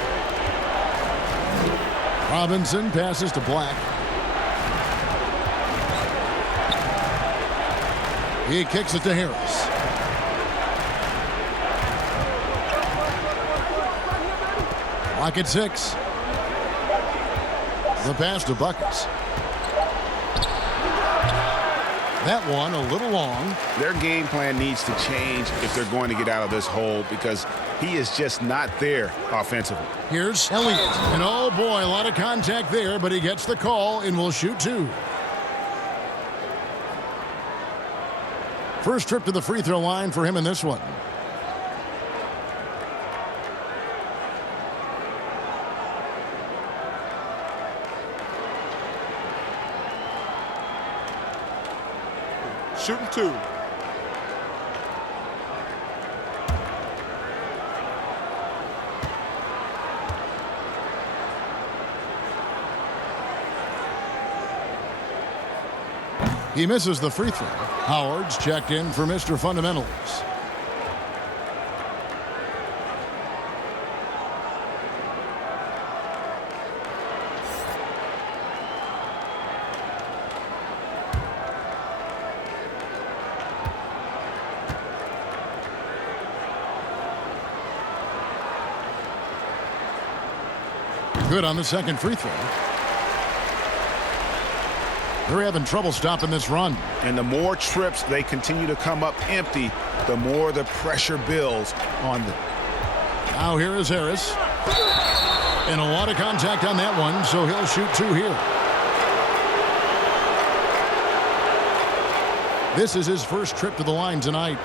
Robinson passes to Black. He kicks it to Harris. Clock at 6. The pass to Buckets. That one a little long. Their game plan needs to change if they're going to get out of this hole because he is just not there offensively. Here's Elliott. And oh boy, a lot of contact there, but he gets the call and will shoot 2. First trip to the free throw line for him in this one. Shooting 2. He misses the free throw. Howard's checked in for Mr. Fundamentals. Good on the second free throw. They're having trouble stopping this run. And the more trips they continue to come up empty, the more the pressure builds on them. Now here is Harris. And a lot of contact on that one, so he'll shoot 2 here. This is his first trip to the line tonight.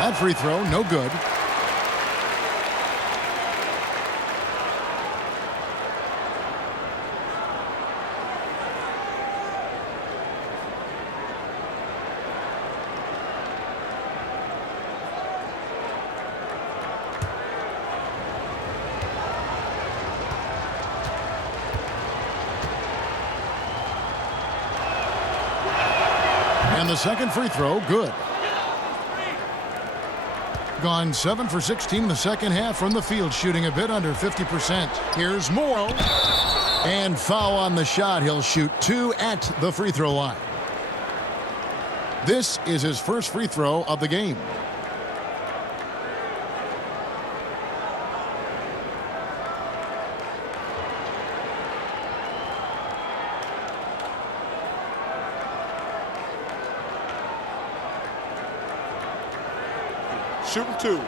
That free throw, no good. And the second free throw, good. Gone 7 for 16 in the second half from the field, shooting a bit under 50%. Here's Morrow. And foul on the shot. He'll shoot 2 at the free throw line. This is his first free throw of the game. Shooting 2.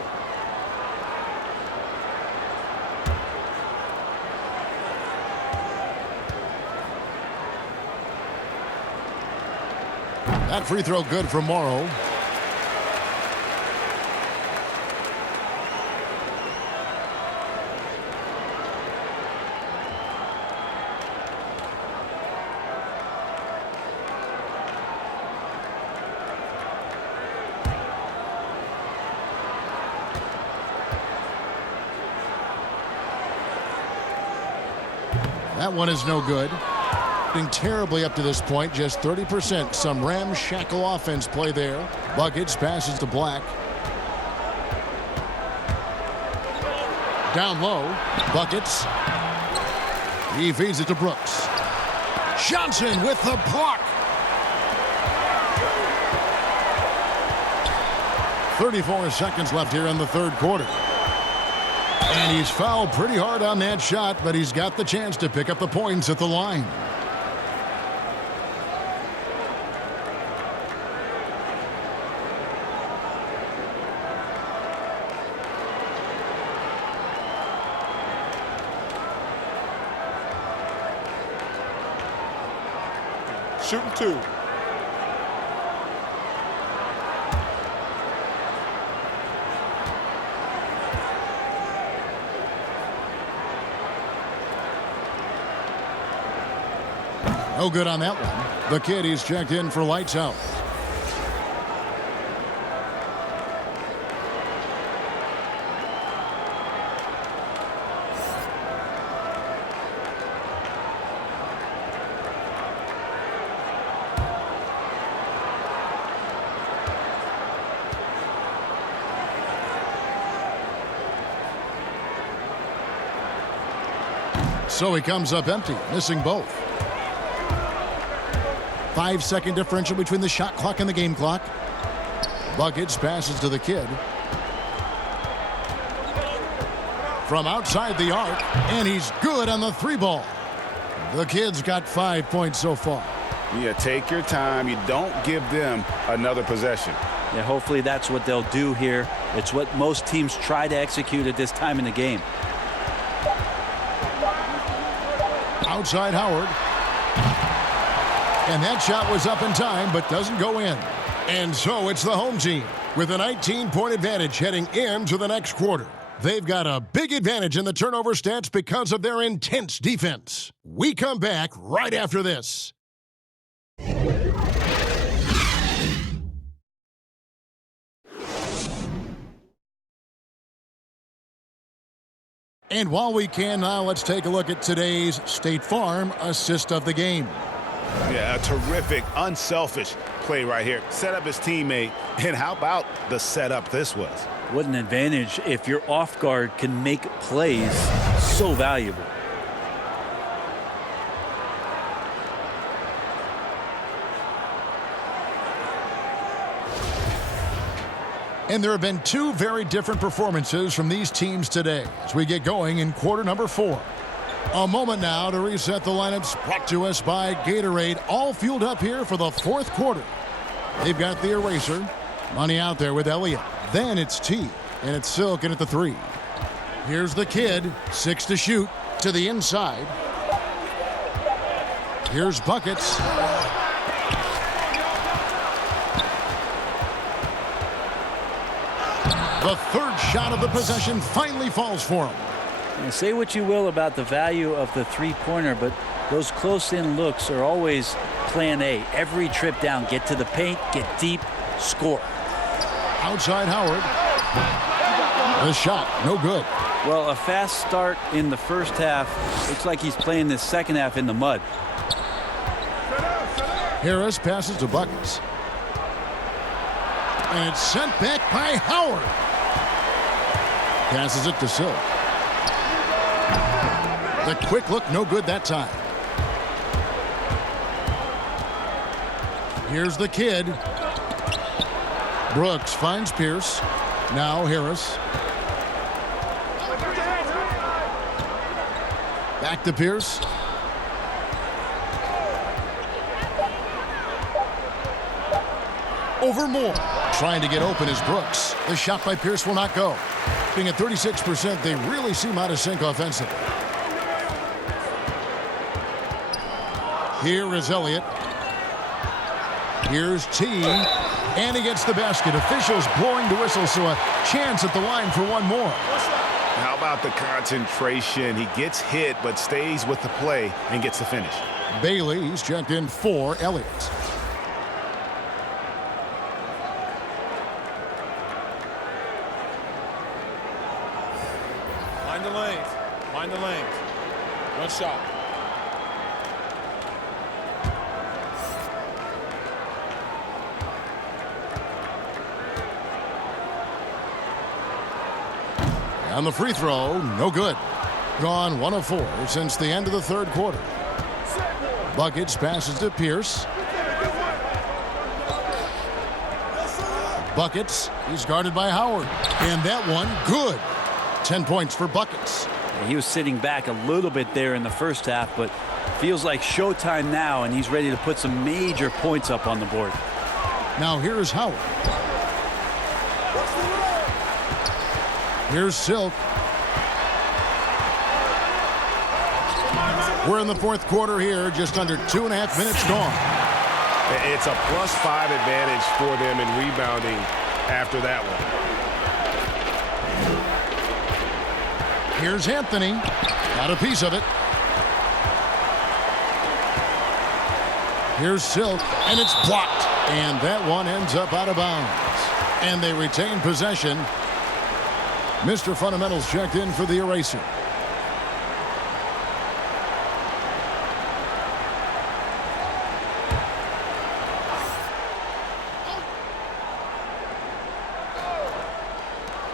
That free throw good for Morrow. That one is no good. Doing terribly up to this point, just 30%. Some ramshackle offense play there. Buckets passes to Black. Down low. Buckets. He feeds it to Brooks. Johnson with the block. 34 seconds left here in the third quarter. And he's fouled pretty hard on that shot, but he's got the chance to pick up the points at the line. Shooting two. No good on that one. The kid, he's checked in for lights out. So he comes up empty, missing both. 5-second differential between the shot clock and the game clock. Buckets passes to the kid. From outside the arc, and he's good on the three ball. The kid's got 5 points so far. Yeah, take your time. You don't give them another possession. Yeah, hopefully that's what they'll do here. It's what most teams try to execute at this time in the game. Outside Howard. And that shot was up in time, but doesn't go in. And so it's the home team with a 19-point advantage heading into the next quarter. They've got a big advantage in the turnover stats because of their intense defense. We come back right after this. And while we can now, let's take a look at today's State Farm assist of the game. Yeah, a terrific, unselfish play right here. Set up his teammate, and how about the setup this was? What an advantage if your off guard can make plays so valuable. And there have been two very different performances from these teams today as we get going in quarter number 4. A moment now to reset the lineups brought to us by Gatorade, all fueled up here for the fourth quarter. They've got the eraser. Money out there with Elliott. Then it's T, and it's Silk in at the 3. Here's the kid, 6 to shoot, to the inside. Here's Buckets. The third shot of the possession finally falls for him. And say what you will about the value of the three-pointer, but those close-in looks are always plan A. Every trip down, get to the paint, get deep, score. Outside Howard. The shot, no good. Well, a fast start in the first half. Looks like he's playing the second half in the mud. Harris passes to Buckets. And it's sent back by Howard. Passes it to Silk. The quick look, no good that time. Here's the kid. Brooks finds Pierce. Now Harris. Back to Pierce. Over Moore. Trying to get open is Brooks. The shot by Pierce will not go. Being at 36%, they really seem out of sync offensively. Here is Elliott. Here's T. And he gets the basket. Officials blowing the whistle, so a chance at the line for one more. How about the concentration? He gets hit, but stays with the play and gets the finish. Bailey, he's checked in for Elliott. Mind the lanes. Mind the lanes. One shot. On the free throw, no good. Gone 1 of 4 since the end of the third quarter. Buckets passes to Pierce. Buckets. He's guarded by Howard. And that one, good. 10 points for Buckets. He was sitting back a little bit there in the first half, but feels like showtime now, and he's ready to put some major points up on the board. Now here's Howard. Here's Silk. We're in the fourth quarter here, just under 2.5 minutes gone. It's a +5 advantage for them in rebounding after that one. Here's Anthony. Got a piece of it. Here's Silk, and it's blocked. And that one ends up out of bounds. And they retain possession. Mr. Fundamentals checked in for the eraser.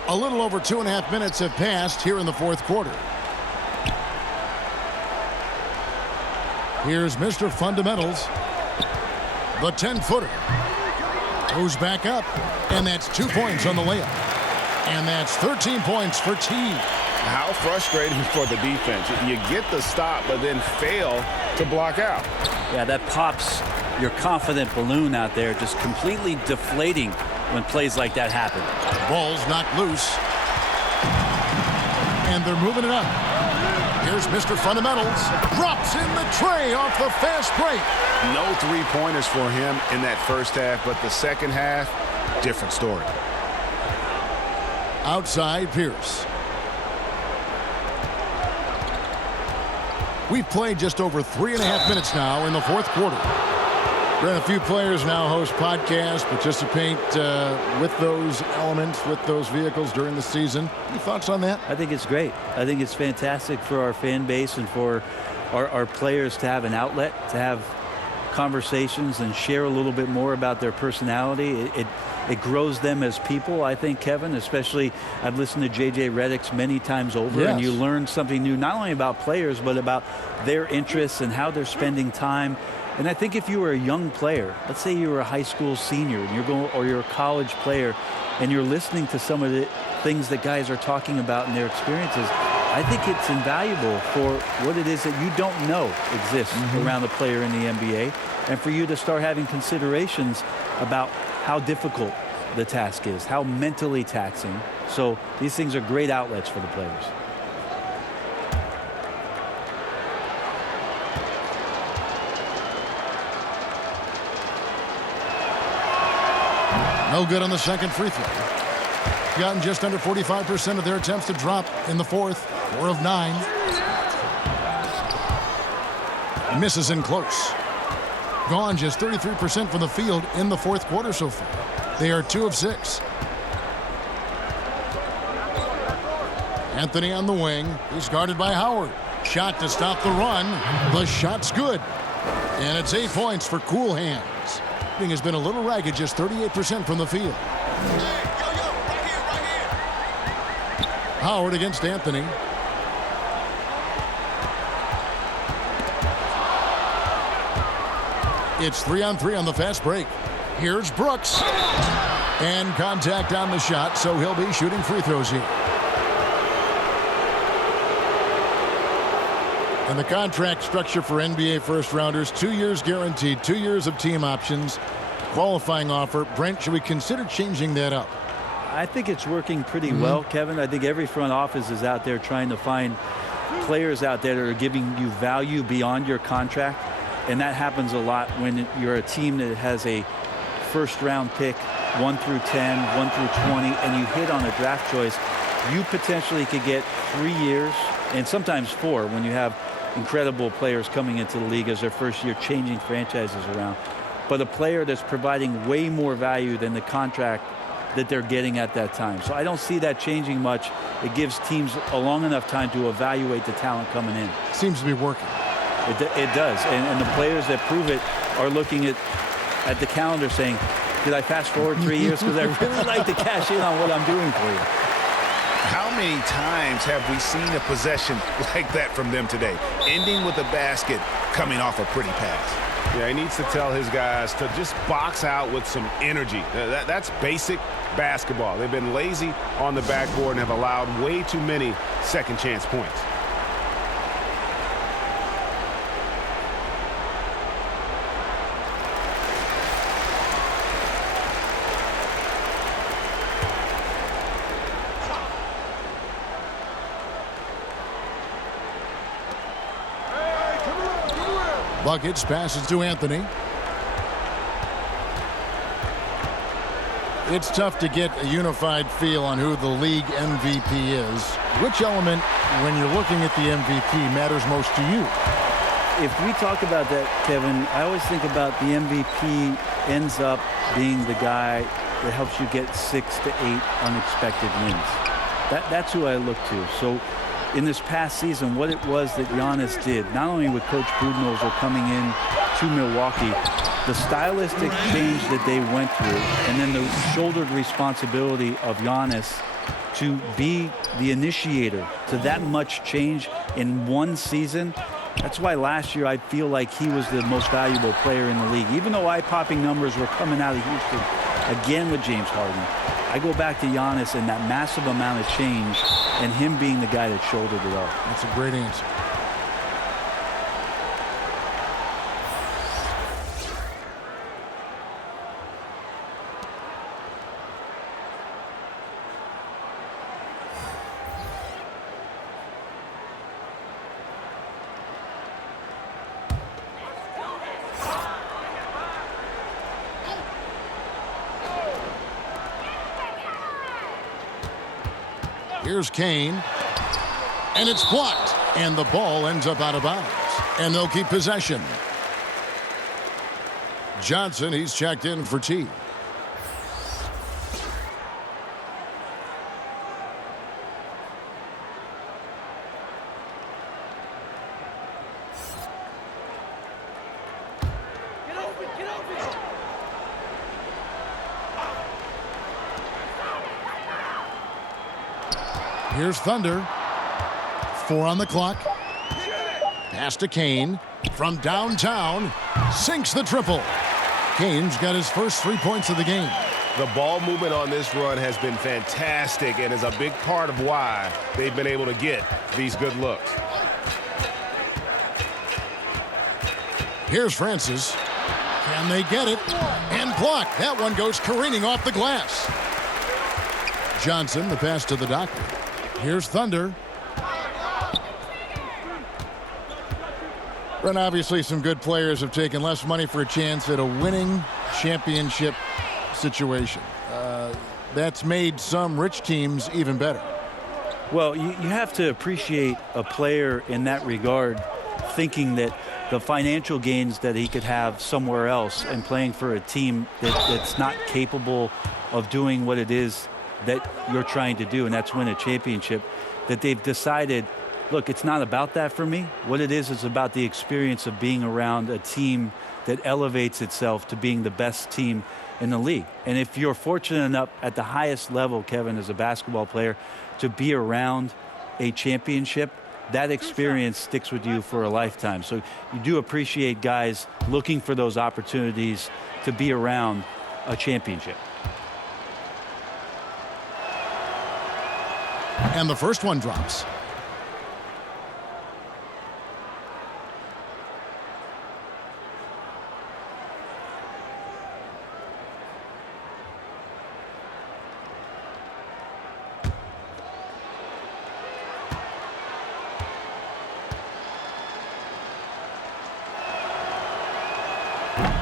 A little over 2.5 minutes have passed here in the fourth quarter. Here's Mr. Fundamentals. The 10-footer goes back up, and that's 2 points on the layup. And that's 13 points for T. How frustrating for the defense. You get the stop, but then fail to block out. Yeah, that pops your confident balloon out there, just completely deflating when plays like that happen. Ball's knocked loose. And they're moving it up. Here's Mr. Fundamentals. Drops in the tray off the fast break. No three-pointers for him in that first half, but the second half, different story. Outside Pierce. We've played just over 3.5 minutes now in the fourth quarter. A few players now host podcasts, participate with those elements, with those vehicles during the season. Any thoughts on that? I think it's great. I think it's fantastic for our fan base and for our players to have an outlet, to have conversations and share a little bit more about their personality. It grows them as people, I think, Kevin, especially I've listened to J.J. Redick's many times over, yes. And you learn something new, not only about players, but about their interests and how they're spending time. And I think if you were a young player, let's say you were a high school senior and you're a college player and you're listening to some of the things that guys are talking about in their experiences, I think it's invaluable for what it is that you don't know exists around a player in the NBA, and for you to start having considerations about how difficult the task is, how mentally taxing. So these things are great outlets for the players. No good on the second free throw. Gotten just under 45% of their attempts to drop in the fourth. 4 of 9. Misses in close. Gone just 33% from the field in the fourth quarter so far. They are 2 of 6. Anthony on the wing. He's guarded by Howard. Shot to stop the run. The shot's good. And it's 8 points for Cool Hands. Has been a little ragged, just 38% from the field. Howard against Anthony. It's 3-on-3 on the fast break. Here's Brooks. And contact on the shot, so he'll be shooting free throws here. And the contract structure for NBA first-rounders, 2 years guaranteed, 2 years of team options, qualifying offer. Brent, should we consider changing that up? I think it's working pretty well, Kevin. I think every front office is out there trying to find players out there that are giving you value beyond your contract. And that happens a lot when you're a team that has a first-round pick, 1 through 10, 1 through 20, and you hit on a draft choice. You potentially could get 3 years and sometimes 4 when you have incredible players coming into the league as their first year, changing franchises around. But a player that's providing way more value than the contract that they're getting at that time. So I don't see that changing much. It gives teams a long enough time to evaluate the talent coming in. Seems to be working. It does. And the players that prove it are looking at the calendar saying, did I fast forward 3 years? Because I really like to cash in on what I'm doing for you. How many times have we seen a possession like that from them today, ending with a basket coming off a pretty pass? Yeah, he needs to tell his guys to just box out with some energy. That's basic basketball. They've been lazy on the backboard and have allowed way too many second chance points. Buckets passes to Anthony. It's tough to get a unified feel on who the league MVP is. Which element, when you're looking at the MVP, matters most to you? If we talk about that, Kevin, I always think about the MVP ends up being the guy that helps you get 6 to 8 unexpected wins. That's who I look to. So in this past season, what it was that Giannis did, not only with Coach Budenholzer coming in to Milwaukee, the stylistic change that they went through, and then the shouldered responsibility of Giannis to be the initiator to that much change in one season. That's why last year I feel like he was the most valuable player in the league. Even though eye-popping numbers were coming out of Houston, again with James Harden, I go back to Giannis and that massive amount of change and him being the guy that shouldered it all. That's a great answer. Here's Kane, and it's blocked, and the ball ends up out of bounds, and they'll keep possession. Johnson, he's checked in for T. Here's Thunder. 4 on the clock. Pass to Kane. From downtown. Sinks the triple. Kane's got his first 3 points of the game. The ball movement on this run has been fantastic and is a big part of why they've been able to get these good looks. Here's Francis. Can they get it? And blocked. That one goes careening off the glass. Johnson, the pass to the doctor. Here's Thunder. And obviously some good players have taken less money for a chance at a winning championship situation. That's made some rich teams even better. Well, you have to appreciate a player in that regard, thinking that the financial gains that he could have somewhere else and playing for a team that's not capable of doing what it is that you're trying to do, and that's win a championship, that they've decided, look, it's not about that for me. What it is about the experience of being around a team that elevates itself to being the best team in the league. And if you're fortunate enough at the highest level, Kevin, as a basketball player, to be around a championship, that experience sticks with you for a lifetime. So you do appreciate guys looking for those opportunities to be around a championship. And the first one drops.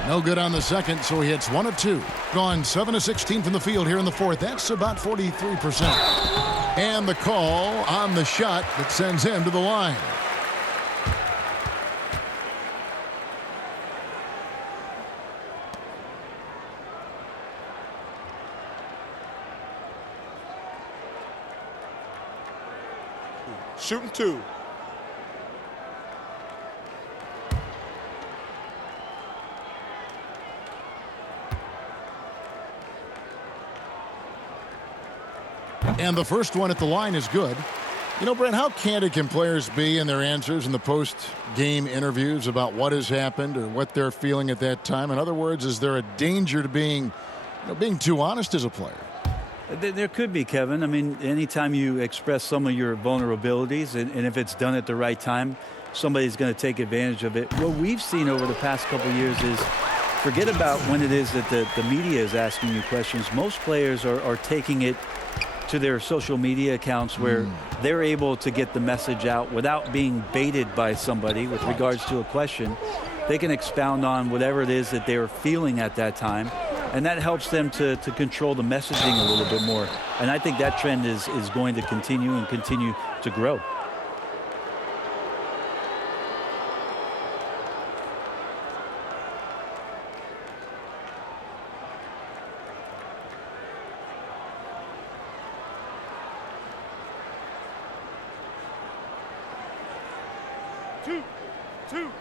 No good on the second, so he hits 1 of 2. Gone 7 of 16 from the field here in the fourth. That's about 43%. And the call on the shot that sends him to the line. Shooting 2. And the first one at the line is good. You know, Brent, how candid can players be in their answers in the post-game interviews about what has happened or what they're feeling at that time? In other words, is there a danger to being too honest as a player? There could be, Kevin. I mean, anytime you express some of your vulnerabilities, and if it's done at the right time, somebody's going to take advantage of it. What we've seen over the past couple of years is forget about when it is that the media is asking you questions. Most players are taking it to their social media accounts where they're able to get the message out without being baited by somebody with regards to a question. They can expound on whatever it is that they're feeling at that time, and that helps them to control the messaging a little bit more. And I think that trend is going to continue to grow. Two.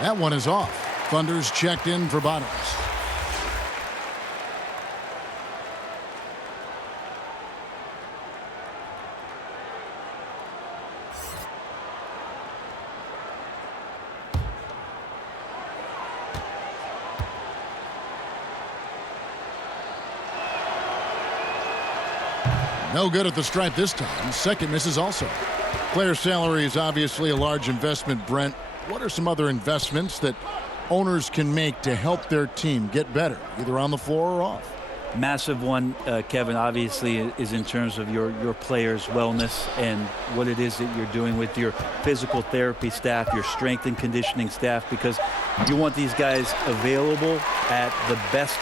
That one is off. Thunder's checked in for Bottoms. No good at the stripe this time. Second misses also. Player salary is obviously a large investment, Brent. What are some other investments that owners can make to help their team get better, either on the floor or off? Massive one, Kevin, obviously, is in terms of your players' wellness and what it is that you're doing with your physical therapy staff, your strength and conditioning staff, because you want these guys available at the best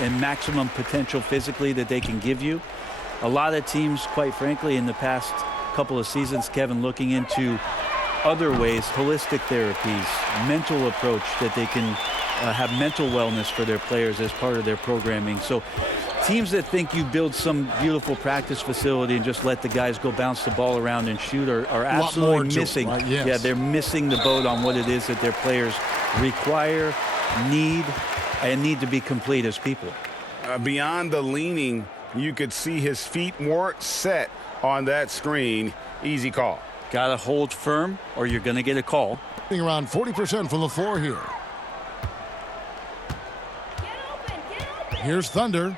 and maximum potential physically that they can give you. A lot of teams, quite frankly, in the past couple of seasons, Kevin, looking into other ways, holistic therapies, mental approach that they can have mental wellness for their players as part of their programming. So teams that think you build some beautiful practice facility and just let the guys go bounce the ball around and shoot are absolutely missing. Right? Yes. Yeah, they're missing the boat on what it is that their players require, need to be complete as people. Beyond the leaning, you could see his feet weren't set on that screen. Easy call. Got to hold firm or you're going to get a call. Around 40% from the floor here. Here's Thunder.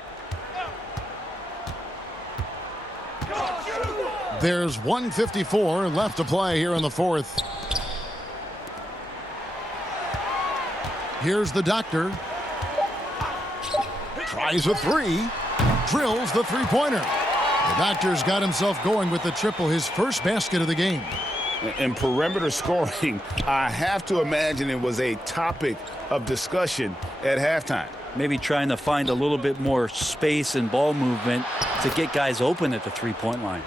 There's 1:54 left to play here in the fourth. Here's the Doctor. Tries a three. Drills the three-pointer. The Doctor's got himself going with the triple, his first basket of the game. In perimeter scoring, I have to imagine it was a topic of discussion at halftime. Maybe trying to find a little bit more space and ball movement to get guys open at the three-point line.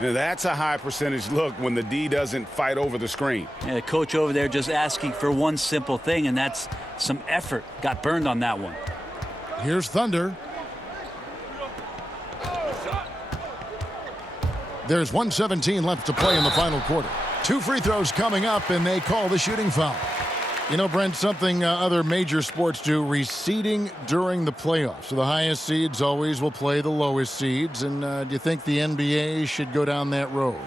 Now that's a high percentage look when the D doesn't fight over the screen. Yeah, the coach over there just asking for one simple thing, and that's some effort. Got burned on that one. Here's Thunder. There's 1:17 left to play in the final quarter. 2 free throws coming up, and they call the shooting foul. You know, Brent, something other major sports do, reseeding during the playoffs. So the highest seeds always will play the lowest seeds. And do you think the NBA should go down that road?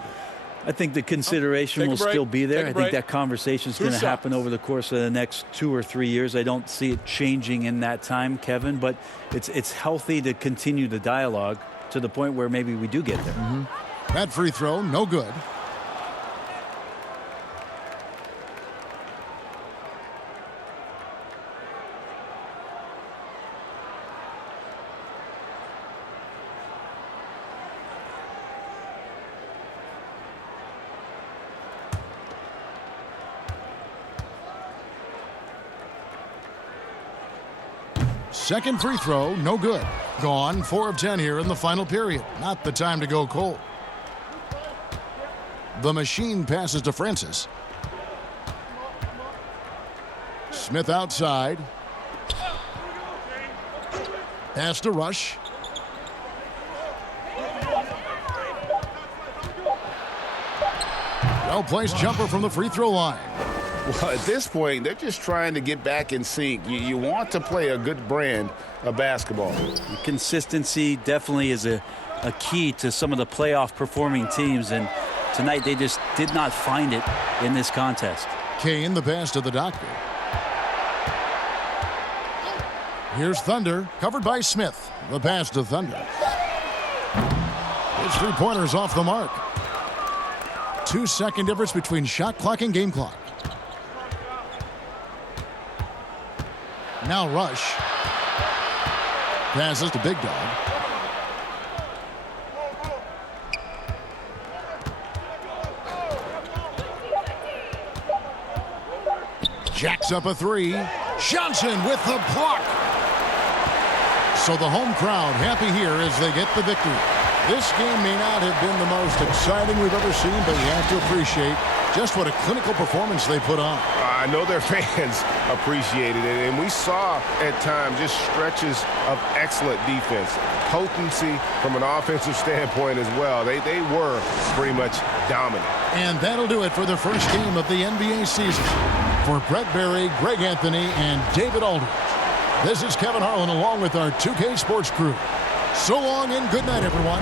I think the consideration will still be there. I think that conversation is going to happen over the course of the next 2 or 3 years. I don't see it changing in that time, Kevin, but it's healthy to continue the dialogue to the point where maybe we do get there. Mm-hmm. That free throw, no good. Second free throw, no good. Gone, 4 of 10 here in the final period. Not the time to go cold. The machine passes to Francis. Smith outside. Pass to Rush. Well-placed jumper from the free throw line. Well, at this point, they're just trying to get back in sync. You want to play a good brand of basketball. Consistency definitely is a key to some of the playoff performing teams, and tonight they just did not find it in this contest. Kane, the pass to the doctor. Here's Thunder, covered by Smith. The pass to Thunder. His three-pointers off the mark. 2-second difference between shot clock and game clock. Now Rush. Passes to Big Dog. Jacks up a three. Johnson with the block. So the home crowd happy here as they get the victory. This game may not have been the most exciting we've ever seen, but you have to appreciate just what a clinical performance they put on. I know their fans appreciated it, and we saw at times just stretches of excellent defense. Potency from an offensive standpoint as well. They were pretty much dominant. And that'll do it for the first game of the NBA season. For Brett Berry, Greg Anthony, and David Aldridge, this is Kevin Harlan along with our 2K Sports crew. So long and good night, everyone.